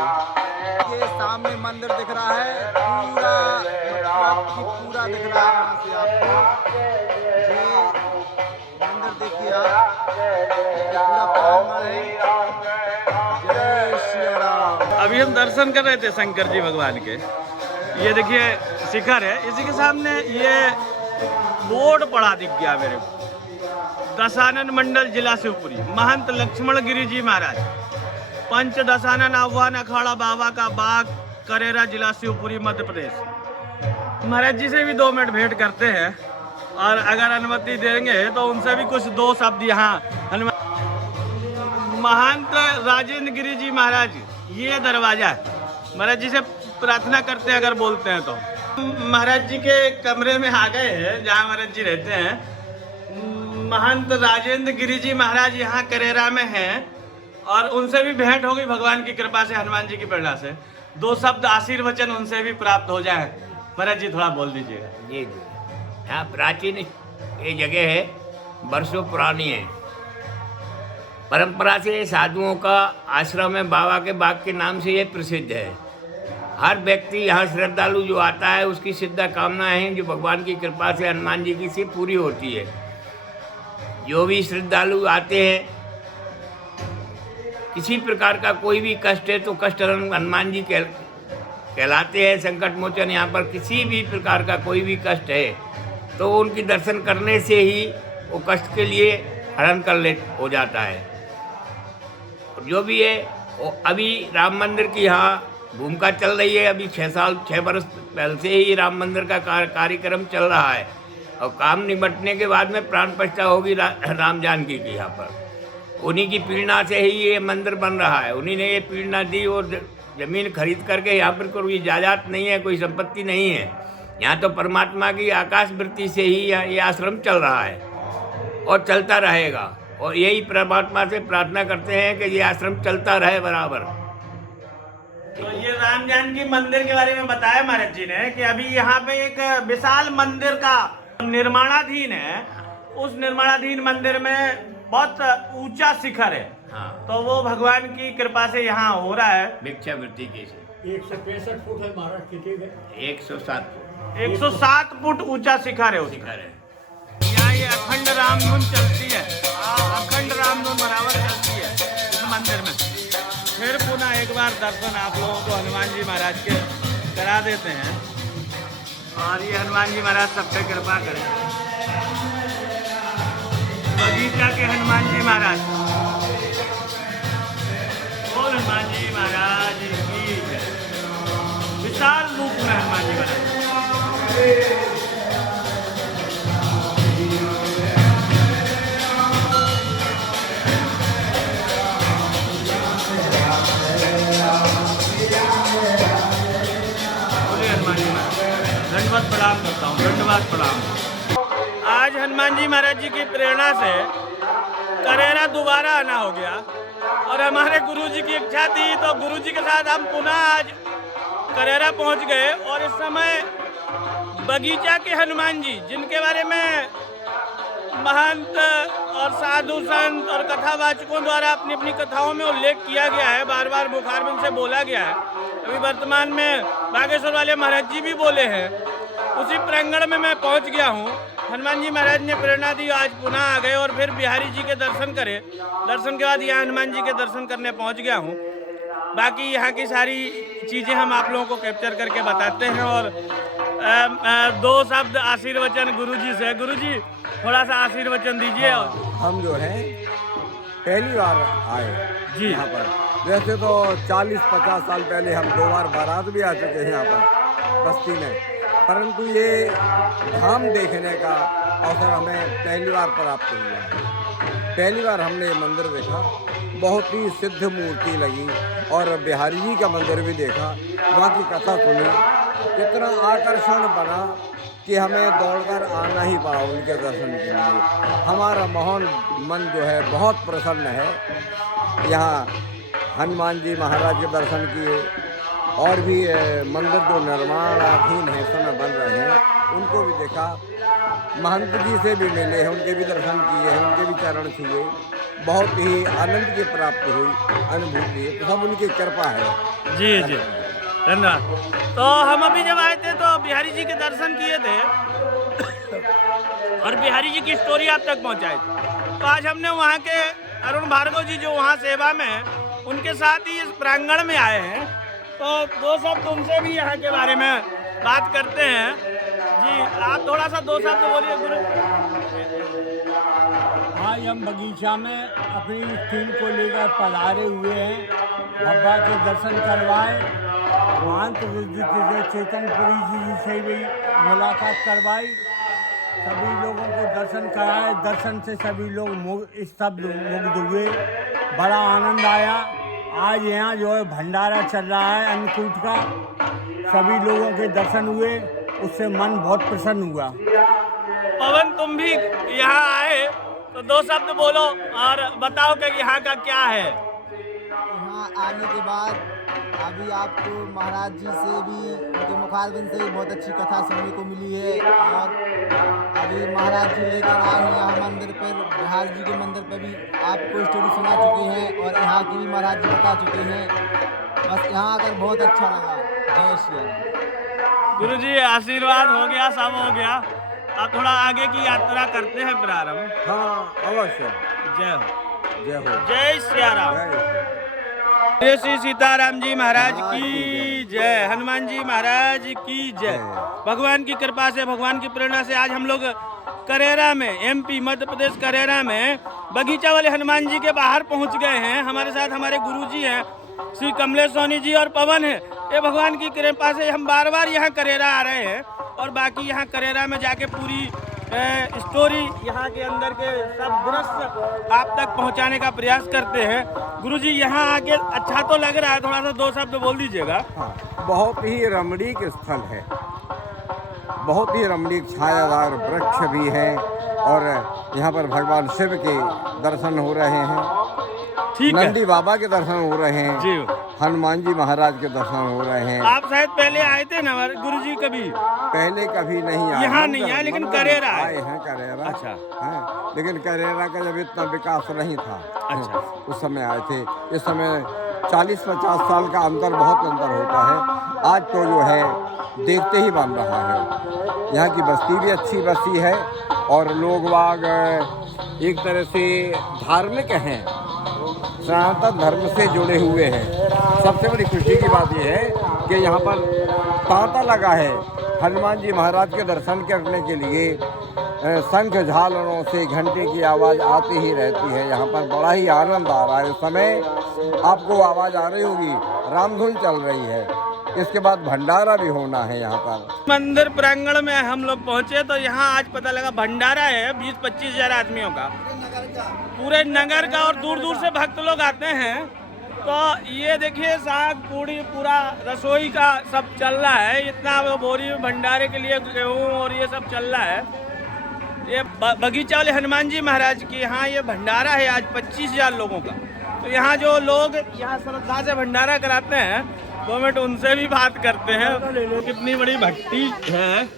ये सामने मंदिर दिख रहा है, पूरा मतलब कि पूरा दिख रहा है यहाँ से आपको। ये मंदिर देखिए आप, ये पूरा प्रांगण है। जय सिया राम। अभी हम दर्शन कर रहे थे शंकर जी भगवान के। ये देखिए शिखर है, इसी के सामने ये बोर्ड पड़ा दिख गया मेरे को। दशानन मंडल जिला शिवपुरी, महंत लक्ष्मण गिरी जी महाराज, पंच दशानन आह्वान अखाड़ा बाबा का बाग, करेरा जिला शिवपुरी मध्य प्रदेश। महाराज जी से भी 2 मिनट भेंट करते हैं, और अगर अनुमति देंगे तो उनसे भी कुछ 2 शब्द यहाँ। महंत राजेंद्र गिरी जी महाराज, ये दरवाजा है। महाराज जी से प्रार्थना करते हैं अगर बोलते हैं तो। महाराज जी के कमरे में आ गए हैं जहाँ महाराज जी रहते हैं। महंत राजेंद्र गिरी जी महाराज यहाँ करेरा में हैं, और उनसे भी भेंट हो गई भगवान की कृपा से, हनुमान जी की प्रेरणा से। 2 शब्द आशीर्वचन उनसे भी प्राप्त हो जाए। महाराज जी थोड़ा बोल दीजिएगा। जी जी, यहाँ प्राचीन ये जगह है, वर्षों पुरानी है। परंपरा से साधुओं का आश्रम है, बाबा के बाग के नाम से ये प्रसिद्ध है। हर व्यक्ति यहाँ श्रद्धालु जो आता है उसकी सिद्ध कामनाएं हैं जो भगवान की कृपा से हनुमान जी की से पूरी होती है। जो भी श्रद्धालु आते हैं, किसी प्रकार का कोई भी कष्ट है तो कष्ट हनुमान जी कहलाते हैं। संकट मोचन यहाँ पर किसी भी प्रकार का कोई भी कष्ट है तो उनकी दर्शन करने से ही वो कष्ट के लिए हरण हो जाता है। जो भी है वो अभी राम मंदिर की यहाँ भूमिका चल रही है। अभी 6 वर्ष पहले से ही राम मंदिर का कार्यक्रम चल रहा है और काम निपटने के बाद में प्राण प्रतिष्ठा होगी राम जानकी की यहाँ पर। उन्हीं की प्रेरणा से ही ये मंदिर बन रहा है। उन्हीं ने ये प्रेरणा दी और ज़मीन खरीद करके यहाँ पर कोई जायदाद नहीं है, कोई संपत्ति नहीं है। यहाँ तो परमात्मा की आकाश वृत्ति से ही ये आश्रम चल रहा है और चलता रहेगा। और यही परमात्मा से प्रार्थना करते हैं कि ये आश्रम चलता रहे बराबर। तो ये राम जानकी मंदिर के बारे में बताया महाराज जी ने कि अभी यहाँ पे एक विशाल मंदिर का निर्माणाधीन है। उस निर्माणाधीन मंदिर में बहुत ऊंचा शिखर है। हाँ, तो वो भगवान की कृपा से यहाँ हो रहा है। भिक्षावृत्ति की से 165 फुट है महाराज, कितने 107 फुट 107 फुट ऊंचा शिखर है उसका। शिखर है। यहाँ ये अखंड रामधुन चलती है। अखंड रामधुन बराबर चलती है इस मंदिर में। फिर पुनः एक बार दर्शन आप लोगों को हनुमान जी महाराज के करा देते हैं और ये हनुमान जी महाराज सब पे कृपा करें। बगीचा के हनुमान जी महाराज, बोल हनुमान जी महाराज की जय। विशाल रूप में हनुमान जी महाराज। दंडवत प्रणाम करता हूँ, दंडवत प्रणाम। आज हनुमान जी महाराज जी की प्रेरणा से करेरा दोबारा आना हो गया और हमारे गुरु जी की इच्छा थी तो गुरु जी के साथ हम पुनः आज करेरा पहुँच गए। और इस समय बगीचा के हनुमान जी, जिनके बारे में महंत और साधु संत और कथावाचकों द्वारा अपनी अपनी कथाओं में उल्लेख किया गया है, बार बार मुखारबिंद से बोला गया है, अभी वर्तमान में बागेश्वर वाले महाराज जी भी बोले हैं, उसी प्रांगण में मैं पहुंच गया हूं। हनुमान जी महाराज ने प्रेरणा दी, आज पुनः आ गए और फिर बिहारी जी के दर्शन करे। दर्शन के बाद यहाँ हनुमान जी के दर्शन करने पहुंच गया हूं। बाकी यहाँ की सारी चीज़ें हम आप लोगों को कैप्चर करके बताते हैं। और 2 शब्द आशीर्वचन गुरु जी से। गुरु जी थोड़ा सा आशीर्वचन दीजिए। हम जो है पहली बार आए जी यहाँ पर। वैसे तो 40-50 साल पहले हम 2 बार बारात भी आ चुके हैं यहाँ पर बस्ती में, परंतु ये धाम देखने का अवसर हमें पहली बार प्राप्त हुआ है। पहली बार हमने ये मंदिर देखा, बहुत ही सिद्ध मूर्ति लगी और बिहारी जी का मंदिर भी देखा, वहाँ की कथा सुनी, इतना आकर्षण बना कि हमें दौड़कर आना ही पड़ा उनके दर्शन के लिए। हमारा मन जो है बहुत प्रसन्न है। यहाँ हनुमान जी महाराज के दर्शन किए और भी मंदिर जो निर्माणाधीन है, समय बन रहे हैं, उनको भी देखा। महंत जी से भी मिले हैं, उनके भी दर्शन किए हैं, उनके भी चरण छुए। बहुत ही आनंद की प्राप्ति हुई, अनुभूति, तो सब उनकी कृपा है। जी जी, धन्यवाद। तो हम अभी जब आए थे तो बिहारी जी के दर्शन किए थे और बिहारी जी की स्टोरी आप तक पहुंचाई थी। तो आज हमने वहाँ के अरुण भार्गव जी जो वहाँ सेवा में हैं, उनके साथ ही इस प्रांगण में आए हैं। तो 2 शब्द उनसे भी यहाँ के बारे में बात करते हैं। जी, आप थोड़ा सा 2 शब्द बोलिए गुरु। आज हम बगीचा में अपनी टीम को लेकर पधारे हुए हैं। बाबा के दर्शन करवाए, महंत चेतनपुरी जी से भी मुलाकात करवाई, सभी लोगों को दर्शन कराए। दर्शन से सभी लोग मुग्ध हुए, बड़ा आनंद आया। आज यहाँ जो है भंडारा चल रहा है अन्नकूट का, सभी लोगों के दर्शन हुए, उससे मन बहुत प्रसन्न हुआ। पवन, तुम भी यहाँ आए तो 2 शब्द बोलो और बताओ कि यहाँ का क्या है। यहाँ आने के बाद अभी आपको महाराज जी से भी, उनके मुखारबिन से भी बहुत अच्छी कथा सुनने को मिली है। और अभी महाराज जी लेकर आए हैं यहाँ मंदिर पर, बिहार जी के मंदिर पर भी आपको स्टोरी सुना चुके हैं और यहाँ की भी महाराज जी बता चुके हैं। बस यहाँ आकर बहुत अच्छा लगा। जय श्री राम। गुरु जी आशीर्वाद हो गया, सब हो गया, अब थोड़ा आगे की यात्रा करते हैं प्रारंभ। हाँ अवश्य। जय हो। जय हो। जय श्री राम। जय श्री सीताराम जी महाराज की जय, हनुमान जी महाराज की जय। भगवान की कृपा से, भगवान की प्रेरणा से आज हम लोग करेरा में, एमपी मध्य प्रदेश करेरा में बगीचा वाले हनुमान जी के बाहर पहुंच गए हैं। हमारे साथ हमारे गुरुजी हैं श्री कमलेश सोनी जी और पवन है। ये भगवान की कृपा से हम बार बार यहाँ करेरा आ रहे हैं और बाकी यहाँ करेरा में जाके पूरी स्टोरी, यहाँ के अंदर के सब दृश्य आप तक पहुँचाने का प्रयास करते हैं। गुरुजी यहाँ आके अच्छा तो लग रहा है, थोड़ा सा दो शब्द बोल दीजिएगा। हाँ, बहुत ही रमणीक स्थल है, बहुत ही रमणीक छायादार वृक्ष भी हैं और यहाँ पर भगवान शिव के दर्शन हो रहे हैं, ठीक है, नंदी बाबा के दर्शन हो रहे हैं जी, हनुमान जी महाराज के दर्शन हो रहे हैं। आप शायद पहले आए थे ना गुरुजी? कभी पहले कभी नहीं आए, यहाँ नहीं आए, लेकिन करेरा आए हैं। करेरा अच्छा है, लेकिन करेरा का जब इतना विकास नहीं था, अच्छा, उस समय आए थे। इस समय 40-50 साल का अंतर, बहुत अंतर होता है। आज तो जो है देखते ही बन रहा है। यहाँ की बस्ती भी अच्छी बस्ती है और लोग बाग एक तरह से धार्मिक हैं, सनातन धर्म से जुड़े हुए हैं। सबसे बड़ी खुशी की बात यह है कि यहाँ पर तांता लगा है हनुमान जी महाराज के दर्शन करने के लिए। शंख झालरों से घंटे की आवाज़ आती ही रहती है। यहाँ पर बड़ा ही आनंद आ रहा है। इस समय आपको आवाज़ आ रही होगी, रामधुन चल रही है। इसके बाद भंडारा भी होना है यहाँ पर। मंदिर प्रांगण में हम लोग पहुँचे तो यहाँ आज पता लगा भंडारा है 20-25 हजार आदमियों का, पूरे नगर का, और दूर दूर से भक्त लोग आते हैं। तो ये देखिए साग पूड़ी पूरा रसोई का सब चल रहा है। इतना बोरी में भंडारे के लिए गेहूँ और ये सब चल रहा है। ये बगीचा वाले हनुमान जी महाराज की यहाँ ये भंडारा है आज 25 हजार लोगों का। तो यहाँ जो लोग यहाँ श्रद्धा से भंडारा कराते हैं, 2 मिनट उनसे भी बात करते हैं। कितनी बड़ी भट्टी है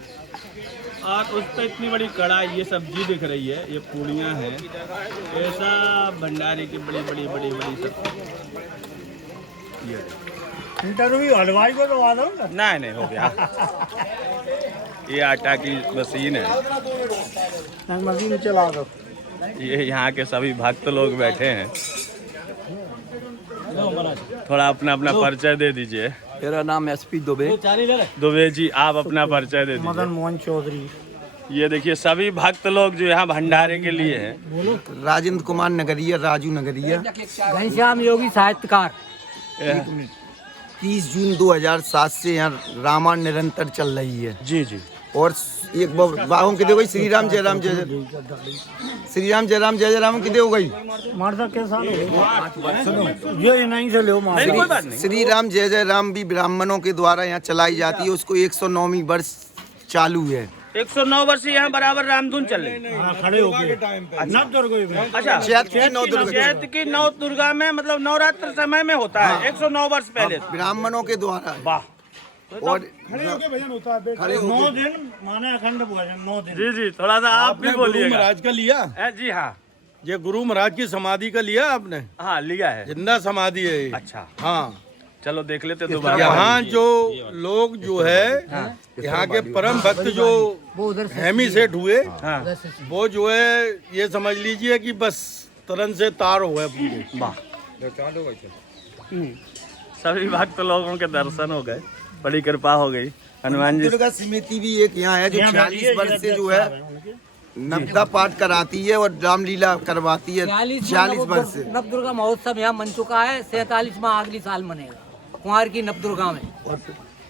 और उस पर इतनी बड़ी कढ़ाई, ये सब्जी दिख रही है, ये पूड़ियाँ हैं, ऐसा भंडारे की बड़ी बड़ी बड़ी बड़ी सब। इंटरव्यू हलवाई को दवा दो। नहीं हो गया। ये आटा की मशीन है, मशीन चला दो। ये यहाँ के सभी भक्त लोग बैठे हैं। थोड़ा अपना अपना परिचय दे दीजिए। मेरा नाम एसपी दुबे। दुबे जी, आप अपना परिचय दे दीजिए। मदन मोहन चौधरी। ये देखिए सभी भक्त लोग जो यहाँ भंडारे के लिए हैं। राजेंद्र कुमार नगरिया, राजू नगरिया। घनश्याम योगी साहित्यकार। 30 जून 2007 से यहाँ रामायण निरंतर चल रही है। जी जी। और एक बाहों की दे गई श्री राम जय राम जय श्री राम जय राम जय जय राम की दे हो गई। मारदा कैसा ये नहीं से लो मार। कोई बात नहीं। श्री राम जय जय राम भी ब्राह्मणों के द्वारा यहाँ चलाई जाती है। उसको 109वीं वर्ष चालू है। 109 वर्ष यहाँ बराबर रामधुन चल रही। खड़े हो गए नवदुर्गा। अच्छा, चैत की नौ दुर्गा। चैत की 9 दुर्गा में, मतलब नवरात्र समय में होता है। 109 वर्ष पहले ब्राह्मणों के द्वारा। वाह। और खड़े होके भजन होता है। खड़े होके 9 दिन माने अखंड भजन 9 दिन। जी जी, थोड़ा सा आप भी बोलिएगा। महाराज का लिया? जी हाँ, ये गुरु महाराज की समाधि का लिया आपने? हाँ लिया है। जिंदा समाधि है ये। अच्छा, हाँ, चलो देख लेते दोबारा। यहाँ जो लोग जो है यहाँ के परम भक्त जो हेमी सेठ हुए, हाँ, वो जो है ये समझ लीजिए कि बस तरन से तार हो गए पूरे। सभी भक्त लोगों के दर्शन हो गए, बड़ी कृपा हो गई। हनुमान जी दुर्गा समिति भी एक यहाँ है जो 46 वर्ष से जो है नवदा पाठ कराती है और रामलीला करवाती है। 46 वर्ष से नवदुर्गा महोत्सव यहाँ मन चुका है। 47वां अगली साल मनेगा कुंवर की नवदुर्गा में। और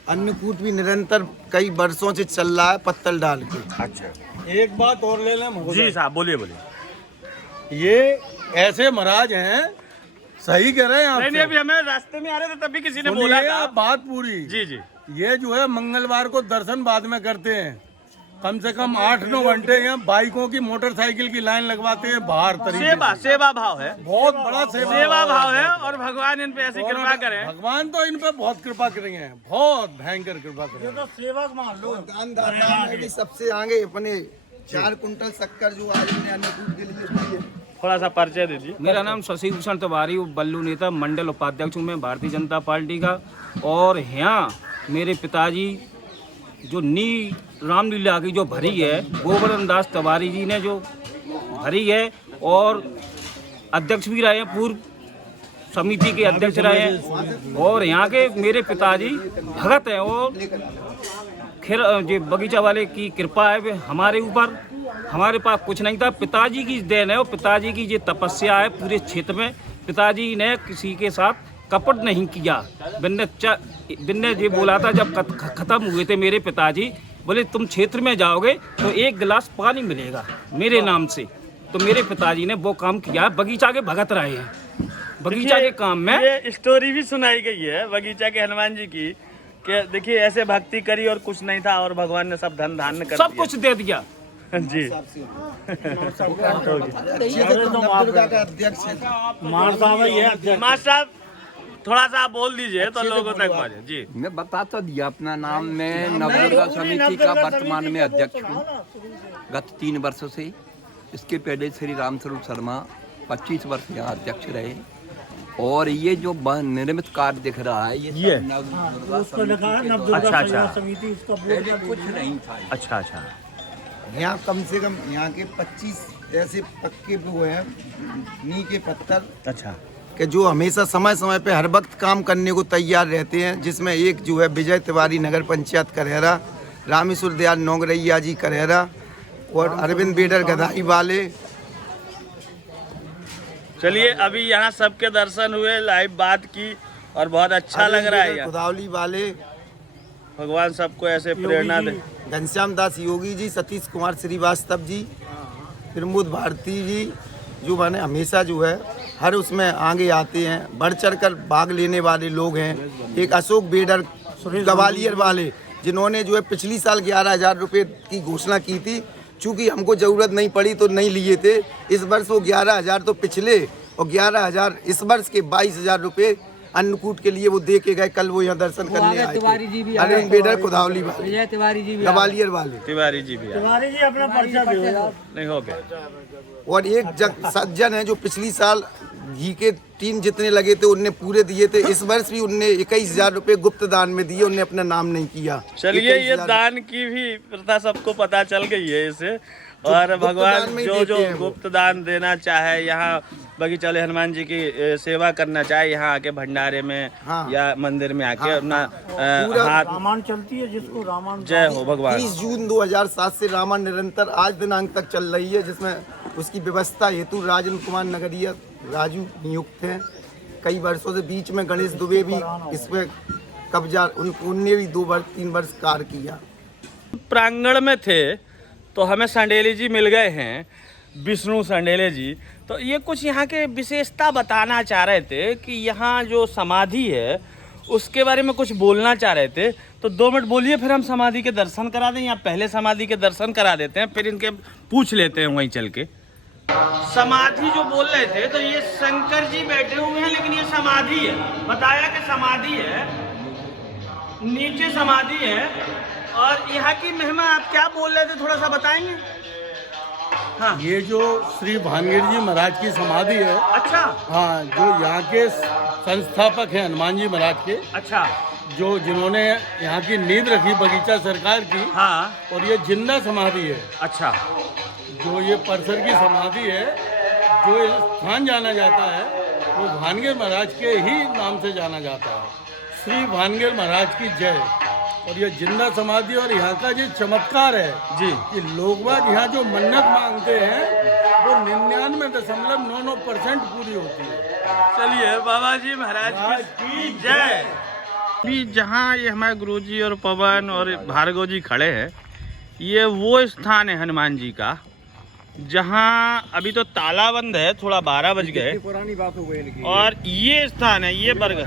अन्नकूट भी निरंतर कई वर्षों से चल रहा है पत्तल डाल के। अच्छा, एक बात और ले लें जी साहब, बोलिए बोलिए। ये ऐसे महाराज हैं, सही कह रहे हैं आप। नहीं, अभी हमें रास्ते में आ रहे थे तभी किसी ने बोला था। बात पूरी। जी जी। ये जो है मंगलवार को दर्शन बाद में करते हैं कम से कम 8-9 घंटे यहाँ बाइकों की मोटरसाइकिल की लाइन लगवाते हैं बाहर तरीके सेवा भाव है, बहुत बड़ा सेवा भाव है। और भगवान इन पे ऐसी कृपा करें। भगवान तो इन पे बहुत कृपा करेंगे, बहुत भयंकर कृपा करेंगे। तो सेवक मान लो दानदाता में भी सबसे आगे अपने 4 कुंटल शक्कर जो आज ने अन्नकूट के लिए दी है। थोड़ा सा परिचय दीजिए। मेरा नाम शशि भूषण तिवारी, बल्लू नेता मंडल उपाध्यक्ष हूँ मैं भारतीय जनता पार्टी का। और यहाँ मेरे पिताजी जो नी रामलीला की जो भरी है, गोवर्धन दास तिवारी जी ने जो भरी है, और अध्यक्ष भी रहे हैं, पूर्व समिति के अध्यक्ष रहे हैं। और यहाँ के मेरे पिताजी भगत हैं, और खैर जो बगीचा वाले की कृपा है हमारे ऊपर। हमारे पास कुछ नहीं था, पिताजी की देन है, और पिताजी की ये तपस्या है पूरे क्षेत्र में। पिताजी ने किसी के साथ कपट नहीं किया। बिन्ने ये बोला था जब खत्म हुए थे मेरे पिताजी, बोले तुम क्षेत्र में जाओगे तो 1 गिलास पानी मिलेगा मेरे नाम से। तो मेरे पिताजी ने वो काम किया, बगीचा के भगत रहे हैं। बगीचा के काम में ये स्टोरी भी सुनाई गई है बगीचा के हनुमान जी की, कि देखिए ऐसे भक्ति करी और कुछ नहीं था, और भगवान ने सब धन धान्य कर सब कुछ दे दिया जी। मास्टर साहब थोड़ा सा आप बोल दीजिए तो लोगों तक पहुंचे जी। मैं बता तो दिया अपना नाम, मैं नवदुर्गा समिति का वर्तमान में अध्यक्ष हूँ गत 3 वर्षों से। इसके पहले श्री राम स्वरूप शर्मा 25 वर्ष यहाँ अध्यक्ष रहे। और ये जो निर्मित कार्य दिख रहा है ये अच्छा कुछ नहीं था। अच्छा यहाँ कम से कम यहाँ के 25 ऐसे पक्के वो हैं नी के पत्थर, अच्छा, कि जो हमेशा समय समय पे हर वक्त काम करने को तैयार रहते हैं। जिसमें एक जो है विजय तिवारी नगर पंचायत करहरा, रामेश्वर दयाल नौगरैया जी करहरा, और अरविंद बेडर गदाई वाले। चलिए अभी यहाँ सबके दर्शन हुए, लाइव बात की, और बहुत अच्छा लग रहा है। कुदावली वाले, भगवान सबको ऐसे प्रेरणा दे। घनश्याम दास योगी जी, सतीश कुमार श्रीवास्तव जी, प्रमोद भारती जी, जो मैंने हमेशा जो है हर उसमें आगे आते हैं, बढ़ चढ़ कर भाग लेने वाले लोग हैं। एक अशोक बेडर ग्वालियर वाले, जिन्होंने जो है पिछली साल 11,000 रुपये की घोषणा की थी। चूँकि हमको ज़रूरत नहीं पड़ी तो नहीं लिए थे। इस वर्ष वो 11,000 तो पिछले, और 11,000 इस वर्ष के 22,000 रुपये अन्नकूट के लिए वो दे के गए। कल वो यहाँ दर्शन करने आए थे। अरविंद बेडर कुदावली वाले, तिवारी जी भी ग्वालियर वाले, तिवारी जी भी अपना पर्चा नहीं हो गया। और एक सज्जन है जो पिछली साल घी के 3 जितने लगे थे उनने पूरे दिए थे। इस वर्ष भी उनने 21,000 रुपये गुप्त दान में दिए, उनने अपना नाम नहीं किया। चलिए ये दान की भी प्रथा सबको पता चल गई है इसे। और भगवान जो गुप्त दान देना चाहे, यहाँ बगीचा वाले हनुमान जी की सेवा करना चाहे, यहाँ आके भंडारे में या मंदिर में आके अपना हाथ रामायण चलती है जिसको रामायण। जय हो भगवान। 30 जून 2007 से रामायण निरंतर आज दिनांक तक चल रही है, जिसमें उसकी व्यवस्था हेतु राजन कुमार नगरीय राजू नियुक्त हैं। कई वर्षों से बीच में गणेश दुबे भी इसमें कब्जा, उनने भी 2-3 वर्ष कार्य किया। प्रांगण में थे तो हमें संडेली जी मिल गए हैं, विष्णु संडेले जी। तो ये कुछ यहाँ के विशेषता बताना चाह रहे थे कि यहाँ जो समाधि है उसके बारे में कुछ बोलना चाह रहे थे। तो 2 मिनट बोलिए, फिर हम समाधि के दर्शन करा दें, या पहले समाधि के दर्शन करा देते हैं, फिर इनके पूछ लेते हैं वहीं चल के। समाधि जो बोल रहे थे, तो ये शंकर जी बैठे हुए हैं, लेकिन ये समाधि है, बताया कि समाधि है, नीचे समाधि है। और यहाँ की महिमा आप क्या बोल रहे थे, थोड़ा सा बताएंगे? हाँ, ये जो श्री भानगीर जी महाराज की समाधि है। अच्छा, हाँ, जो यहाँ के संस्थापक हैं हनुमान जी महाराज के। अच्छा, जो जिन्होंने यहाँ की नींव रखी बगीचा सरकार की। हाँ, और ये जिंदा समाधि है। अच्छा, जो ये परिसर की समाधि है, जो स्थान जाना जाता है वो भानगीर महाराज के ही नाम से जाना जाता है। श्री भानगीर महाराज की जय। और ये जिंदा समाधि, और यहाँ का जो चमत्कार है जी, कि लोग बाग यहाँ जो मन्नत मांगते हैं वो 99.99% पूरी होती है। चलिए बाबा जी महाराज की जय। अभी जहाँ ये हमारे गुरुजी और पवन और भार्गव जी खड़े हैं, ये वो स्थान है हनुमान जी का जहाँ अभी तो ताला बंद है, थोड़ा 12 बज गए, पुरानी बात हो गई। और ये स्थान है, ये बरगद।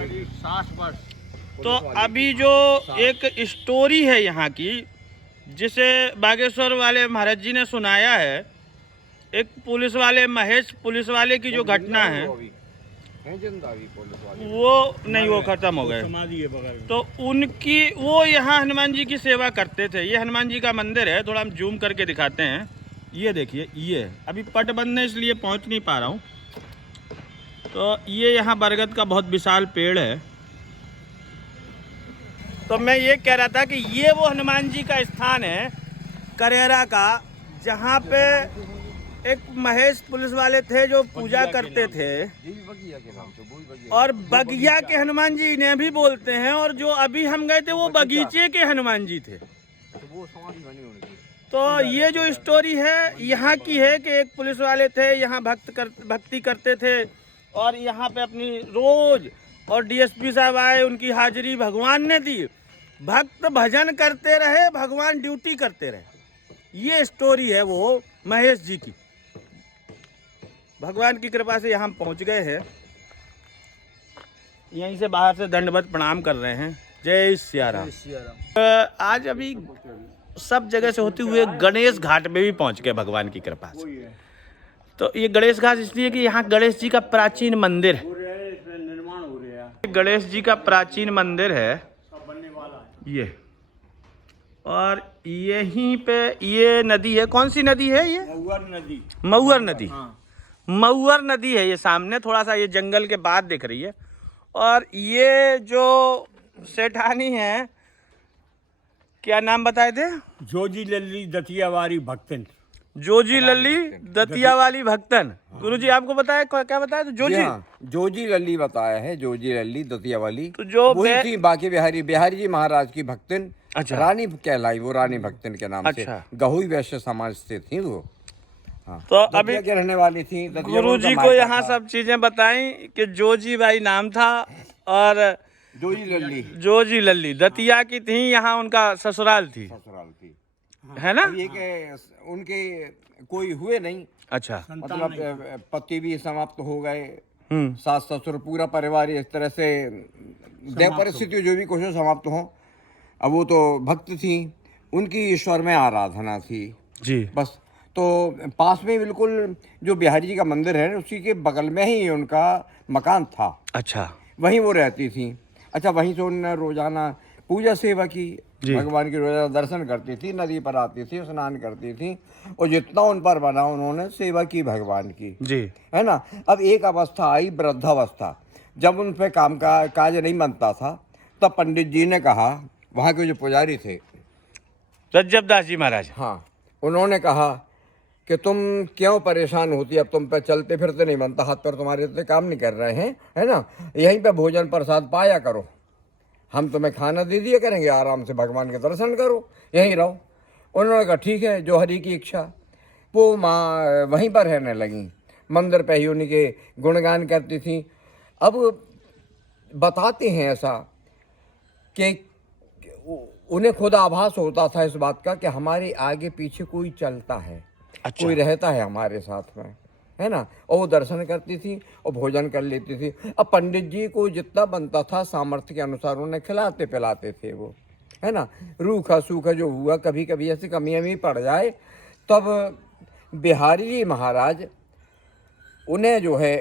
तो अभी जो एक स्टोरी है यहाँ की, जिसे बागेश्वर वाले महाराज जी ने सुनाया है, एक पुलिस वाले महेश पुलिस वाले की जो घटना है वो नहीं, वो खत्म हो गए। तो उनकी वो यहाँ हनुमान जी की सेवा करते थे। ये हनुमान जी का मंदिर है, थोड़ा हम जूम करके दिखाते हैं। ये देखिए, ये अभी पट बंद है इसलिए पहुँच नहीं पा रहा हूँ। तो ये यहाँ बरगद का बहुत विशाल पेड़ है। तो मैं ये कह रहा था कि ये वो हनुमान जी का स्थान है करेरा का, जहाँ पे एक महेश पुलिस वाले थे जो पूजा करते थे, और बगिया के हनुमान जी इन्हें भी बोलते हैं। और जो अभी हम गए थे वो बगीचे के हनुमान जी थे। तो ये जो स्टोरी है यहाँ की है कि एक पुलिस वाले थे, यहाँ भक्ति करते थे, और यहाँ पे अपनी रोज, और डीएसपी साहब आए, उनकी हाजिरी भगवान ने दी। भक्त भजन करते रहे, भगवान ड्यूटी करते रहे। ये स्टोरी है वो महेश जी की। भगवान की कृपा से यहाँ पहुँच गए हैं। यहीं से बाहर से दंडवत प्रणाम कर रहे हैं। जय सिया राम। आज अभी सब जगह से होते हुए गणेश घाट में भी पहुँच गए भगवान की कृपा से। तो ये गणेश घाट इसलिए कि यहाँ गणेश जी का प्राचीन मंदिर है। गणेश जी का प्राचीन मंदिर है ये, और यहीं पे ये नदी है। कौन सी नदी है ये? मऊअर नदी। मऊअर नदी है ये सामने, थोड़ा सा ये जंगल के बाद दिख रही है। और ये जो सेठानी है, क्या नाम बताए थे? जोजी लल्ली दतियावारी भक्तन। जोजी लल्ली दतिया वाली भक्तन। गुरुजी आपको बताया, क्या बताया? तो जोजी, हाँ, जोजी लल्ली बताया है, जोजी लल्ली दतिया वाली। तो जो वही थी बाकी बिहारी जी महाराज की भक्तन। अच्छा। रानी कहलाई वो, रानी भक्तन के नाम अच्छा। से गहुई वैश्य समाज से थी वो। हाँ। तो दतिया अभी के रहने वाली थी। गुरुजी को यहाँ सब चीजें बताई कि जोजी बाई नाम था, और जोजी लल्ली, जोजी लल्ली दतिया की थी, यहाँ उनका ससुराल थी, है ना? अब ये कि उनके कोई हुए नहीं। अच्छा, मतलब पति भी समाप्त हो गए, सास ससुर पूरा परिवार इस तरह से देव परिस्थिति जो भी कुछ समाप्त हो। अब वो तो भक्त थी, उनकी ईश्वर में आराधना थी जी। बस। तो पास में बिल्कुल जो बिहारी जी का मंदिर है उसी के बगल में ही उनका मकान था। अच्छा, वहीं वो रहती थी। अच्छा, वहीं से उन्होंने रोजाना पूजा सेवा की, भगवान की रोजाना दर्शन करती थी, नदी पर आती थी, स्नान करती थी, और जितना उन पर बना उन्होंने सेवा की भगवान की जी, है ना। अब एक अवस्था आई, वृद्धावस्था, जब उन पे काम का काज नहीं बनता था, तब पंडित जी ने कहा, वहाँ के जो पुजारी थे रज्जब दास जी महाराज, हाँ, उन्होंने कहा कि तुम क्यों परेशान होती, अब तुम पे चलते फिरते नहीं बनता, हाथ पर तुम्हारे इतने काम नहीं कर रहे हैं, है ना। यहीं पे भोजन प्रसाद पाया करो, हम तुम्हें खाना दे दिया करेंगे, आराम से भगवान के दर्शन करो, यहीं रहो। उन्होंने कहा ठीक है, जो हरि की इच्छा। वो माँ वहीं पर रहने लगी, मंदिर पे ही उन्हीं के गुणगान करती थी। अब बताते हैं ऐसा कि उन्हें खुद आभास होता था इस बात का कि हमारे आगे पीछे कोई चलता है। अच्छा। कोई रहता है हमारे साथ में, है ना। और वो दर्शन करती थी और भोजन कर लेती थी। अब पंडित जी को जितना बनता था सामर्थ्य के अनुसार उन्हें खिलाते पिलाते थे वो, है ना। रूखा सूखा जो हुआ, कभी कभी ऐसी कमी अमी पड़ जाए, तब बिहारी जी महाराज उन्हें जो है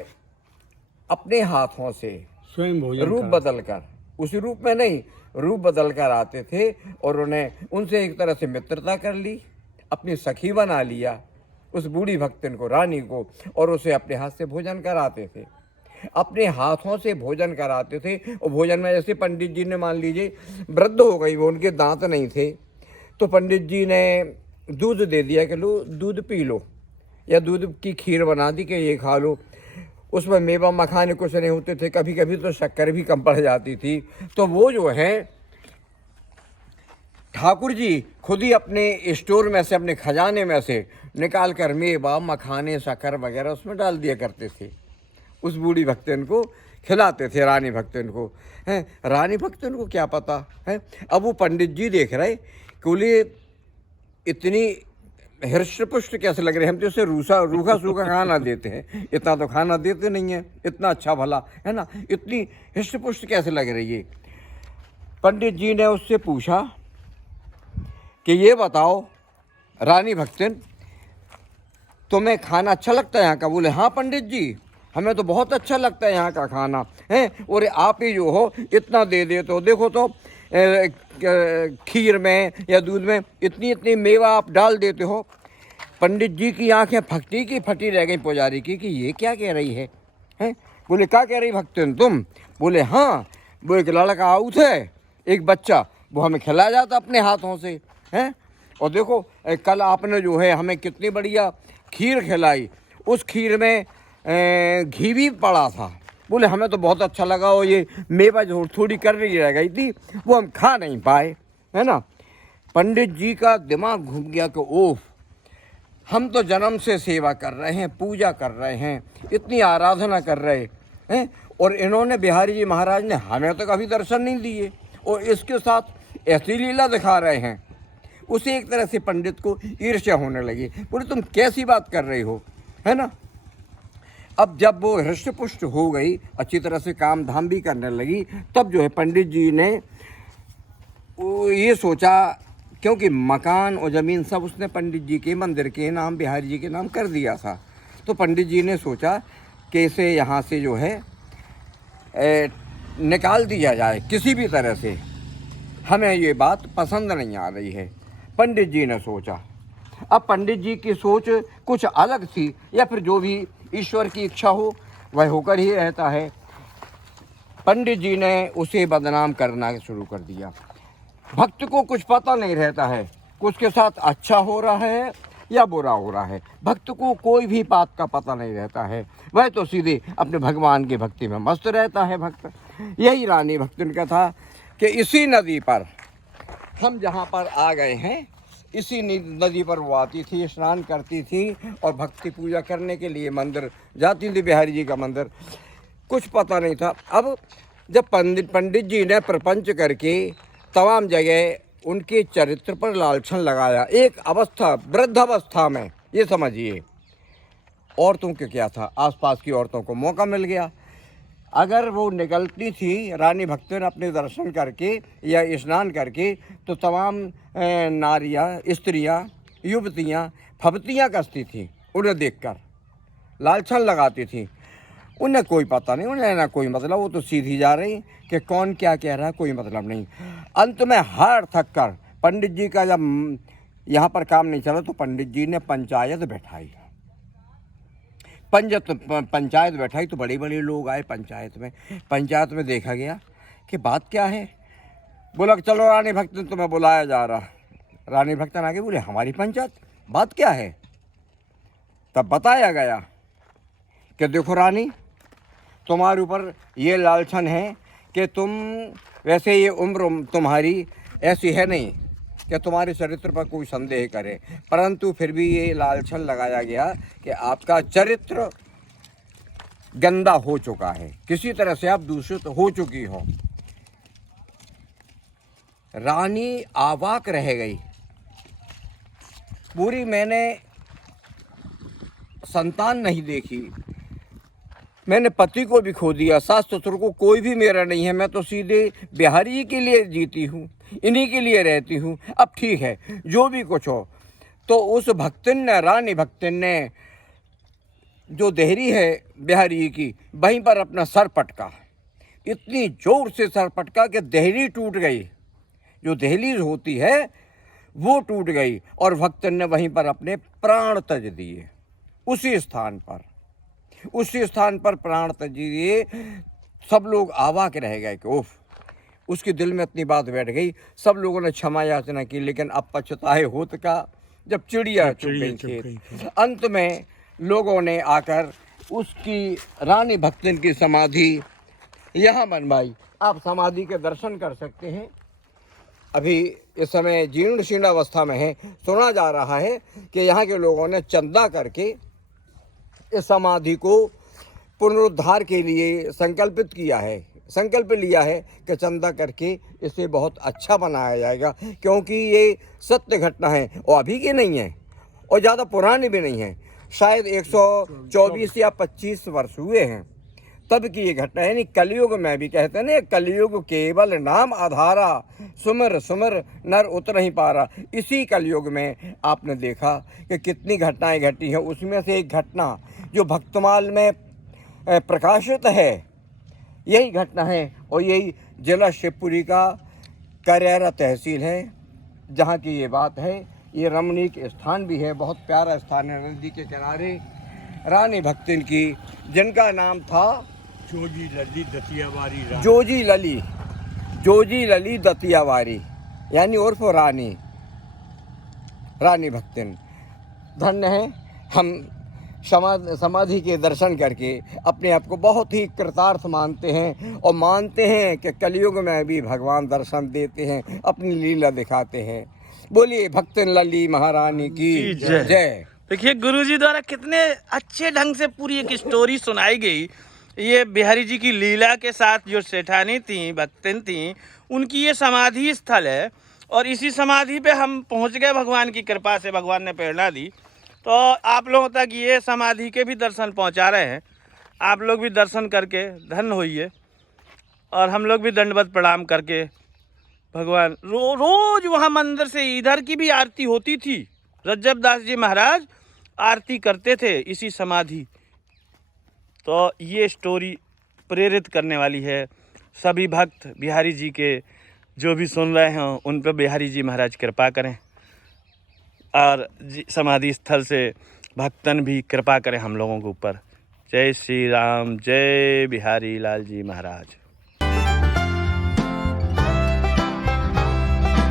अपने हाथों से स्वयं भोजन रूप बदल कर, उसी रूप में नहीं, रूप बदल कर आते थे, और उन्हें उनसे एक तरह से मित्रता कर ली, अपनी सखी बना लिया उस बूढ़ी भक्तन को, रानी को, और उसे अपने हाथ से भोजन कराते थे, अपने हाथों से भोजन कराते थे। और भोजन में जैसे पंडित जी ने मान लीजिए वृद्ध हो गई वो, उनके दांत नहीं थे, तो पंडित जी ने दूध दे दिया कि लो दूध पी लो, या दूध की खीर बना दी कि ये खा लो। उसमें मेवा मखाने कुछ नहीं होते थे, कभी कभी तो शक्कर भी कम पड़ जाती थी। तो वो जो है ठाकुर जी खुद ही अपने स्टोर में से, अपने खजाने में से निकाल कर मेवा मखाने शक्कर वगैरह उसमें डाल दिया करते थे, उस बूढ़ी भक्तन को खिलाते थे, रानी भक्तन को। हैं, रानी भक्तन को क्या पता है। अब वो पंडित जी देख रहे कि बोले इतनी हृष्टपुष्ट कैसे लग रहे, हम तो उसे रूखा सूखा खाना देते हैं, इतना तो खाना देते नहीं है, इतना अच्छा भला, है ना, इतनी हृष्टपुष्ट कैसे लग रही है। पंडित जी ने उससे पूछा कि ये बताओ रानी भक्तिन, तुम्हें खाना अच्छा लगता है यहाँ का? बोले हाँ पंडित जी, हमें तो बहुत अच्छा लगता है यहाँ का खाना है। और आप ही जो हो इतना दे देते हो, देखो तो खीर में या दूध में इतनी इतनी मेवा आप डाल देते हो। पंडित जी की आंखें फटी की फटी रह गई पुजारी की कि ये क्या कह रही है, हैं? बोले क्या कह रही भक्तिन तुम? बोले हाँ, वो एक लड़का आउट है, एक बच्चा, वो हमें खिलाया जाता अपने हाथों से, हैं? और देखो कल आपने जो है हमें कितनी बढ़िया खीर खिलाई, उस खीर में घी भी पड़ा था। बोले हमें तो बहुत अच्छा लगा, और ये मेवा जो थोड़ी कर रही रह गई थी वो हम खा नहीं पाए, है ना। पंडित जी का दिमाग घूम गया कि ओह, हम तो जन्म से सेवा कर रहे हैं, पूजा कर रहे हैं, इतनी आराधना कर रहे हैं, और इन्होंने बिहारी जी महाराज ने हमें तो कभी दर्शन नहीं दिए और इसके साथ ऐसी लीला दिखा रहे हैं। उसे एक तरह से पंडित को ईर्ष्या होने लगी। बोले तुम कैसी बात कर रही हो, है ना। अब जब वो हृष्ट पुष्ट हो गई, अच्छी तरह से काम धाम भी करने लगी, तब जो है पंडित जी ने ये सोचा, क्योंकि मकान और ज़मीन सब उसने पंडित जी के मंदिर के नाम, बिहारी जी के नाम कर दिया था, तो पंडित जी ने सोचा कि इसे यहाँ से जो है निकाल दिया जाए किसी भी तरह से, हमें ये बात पसंद नहीं आ रही है। पंडित जी ने सोचा। अब पंडित जी की सोच कुछ अलग थी, या फिर जो भी ईश्वर की इच्छा हो वह होकर ही रहता है। पंडित जी ने उसे बदनाम करना शुरू कर दिया। भक्त को कुछ पता नहीं रहता है कि उसके साथ अच्छा हो रहा है या बुरा हो रहा है। भक्त को कोई भी बात का पता नहीं रहता है, वह तो सीधे अपने भगवान की भक्ति में मस्त रहता है भक्त। यही रानी भक्तिन का था कि इसी नदी पर हम जहाँ पर आ गए हैं, इसी नदी पर वो आती थी, स्नान करती थी और भक्ति पूजा करने के लिए मंदिर जाती थी, बिहारी जी का मंदिर। कुछ पता नहीं था। अब जब पंडित जी ने प्रपंच करके तमाम जगह उनके चरित्र पर लालछन लगाया, एक अवस्था, वृद्ध अवस्था में, ये समझिए औरतों के क्या था, आसपास की औरतों को मौका मिल गया। अगर वो निकलती थी रानी भक्तिन अपने दर्शन करके या स्नान करके, तो तमाम नारियाँ, स्त्रियाँ, युवतियाँ, फबतियाँ कसती थी, उन्हें देखकर लालछन लगाती थी। उन्हें कोई पता नहीं, उन्हें ना कोई मतलब, वो तो सीधी जा रही कि कौन क्या कह रहा है, कोई मतलब नहीं। अंत में हार थक कर पंडित जी का जब यहाँ पर काम नहीं चला, तो पंडित जी ने पंचायत बैठाई। पंचायत बैठाई तो बड़े बड़े लोग आए पंचायत में। पंचायत में देखा गया कि बात क्या है। बोला चलो रानी भक्तिन तुम्हें बुलाया जा रहा। रानी भक्तिन आगे बोले हमारी पंचायत, बात क्या है। तब बताया गया कि देखो रानी, तुम्हारे ऊपर ये लालछन है कि तुम, वैसे ये उम्र तुम्हारी ऐसी है नहीं कि तुम्हारे चरित्र पर कोई संदेह करे, परंतु फिर भी ये लालछन लगाया गया कि आपका चरित्र गंदा हो चुका है, किसी तरह से आप दूषित हो चुकी हो। रानी आवाक रह गई। पूरी मैंने संतान नहीं देखी, मैंने पति को भी खो दिया, सास ससुर को कोई भी मेरा नहीं है, मैं तो सीधे बिहारी के लिए जीती हूँ, इन्हीं के लिए रहती हूँ। अब ठीक है, जो भी कुछ हो। तो उस भक्तिन ने, रानी भक्तिन ने, जो देहरी है बिहारी की, वहीं पर अपना सर पटका, इतनी जोर से सर पटका कि देहरी टूट गई। जो दहलीज होती है वो टूट गई, और भक्तिन ने वहीं पर अपने प्राण तज दिए। उसी स्थान पर प्राण तज दिए। सब लोग आवाक रह गए कि उफ, उसके दिल में इतनी बात बैठ गई। सब लोगों ने क्षमा याचना की, लेकिन अब पछताए होत का, जब चिड़िया चुप गई खेत। अंत में लोगों ने आकर उसकी, रानी भक्तिन की समाधि यहाँ बनवाई। आप समाधि के दर्शन कर सकते हैं। अभी इस समय जीर्ण शीर्ण अवस्था में है। सुना जा रहा है कि यहाँ के लोगों ने चंदा करके इस समाधि को पुनरुद्धार के लिए संकल्प लिया है कि चंदा करके इसे बहुत अच्छा बनाया जाएगा, क्योंकि ये सत्य घटना है और अभी की नहीं है और ज़्यादा पुरानी भी नहीं है। शायद 124 या 25 वर्ष हुए हैं तब की ये घटना है। यानी कलयुग में भी कहते हैं ना, कलयुग केवल नाम आधारा, सुमर सुमर नर उतर ही पारा। इसी कलयुग में आपने देखा कि कितनी घटनाएं घटी हैं। उसमें से एक घटना जो भक्तमाल में प्रकाशित है, यही घटना है। और यही जिला शिवपुरी का करेरा तहसील है, जहाँ की ये बात है। ये रमणीक स्थान भी है, बहुत प्यारा स्थान है, नदी के किनारे। रानी भक्तिन की, जिनका नाम था जोजी लली दतियावारी रानी। जोजी लली दतियावारी, यानी उर्फ रानी भक्तिन। धन्य है। हम समाधि के दर्शन करके अपने आप को बहुत ही कृतार्थ मानते हैं और मानते हैं कि कलयुग में भी भगवान दर्शन देते हैं, अपनी लीला दिखाते हैं। बोलिए भक्तिन लली महारानी की जय। देखिए गुरुजी द्वारा कितने अच्छे ढंग से पूरी एक स्टोरी सुनाई गई। ये बिहारी जी की लीला के साथ जो सेठानी थी, भक्तिन थी, उनकी ये समाधि स्थल है। और इसी समाधि पे हम पहुंच गए, भगवान की कृपा से, भगवान ने प्रेरणा दी। तो आप लोगों तक ये समाधि के भी दर्शन पहुंचा रहे हैं। आप लोग भी दर्शन करके धन्य होइए। और हम लोग भी दंडवत प्रणाम करके भगवान रोज वहाँ मंदिर से इधर की भी आरती होती थी। रज्जब दास जी महाराज आरती करते थे इसी समाधि। तो ये स्टोरी प्रेरित करने वाली है। सभी भक्त बिहारी जी के जो भी सुन रहे हैं उन पर बिहारी जी महाराज कृपा करें, और समाधि स्थल से भक्तन भी कृपा करें हम लोगों के ऊपर। जय श्री राम, जय बिहारी लाल जी महाराज।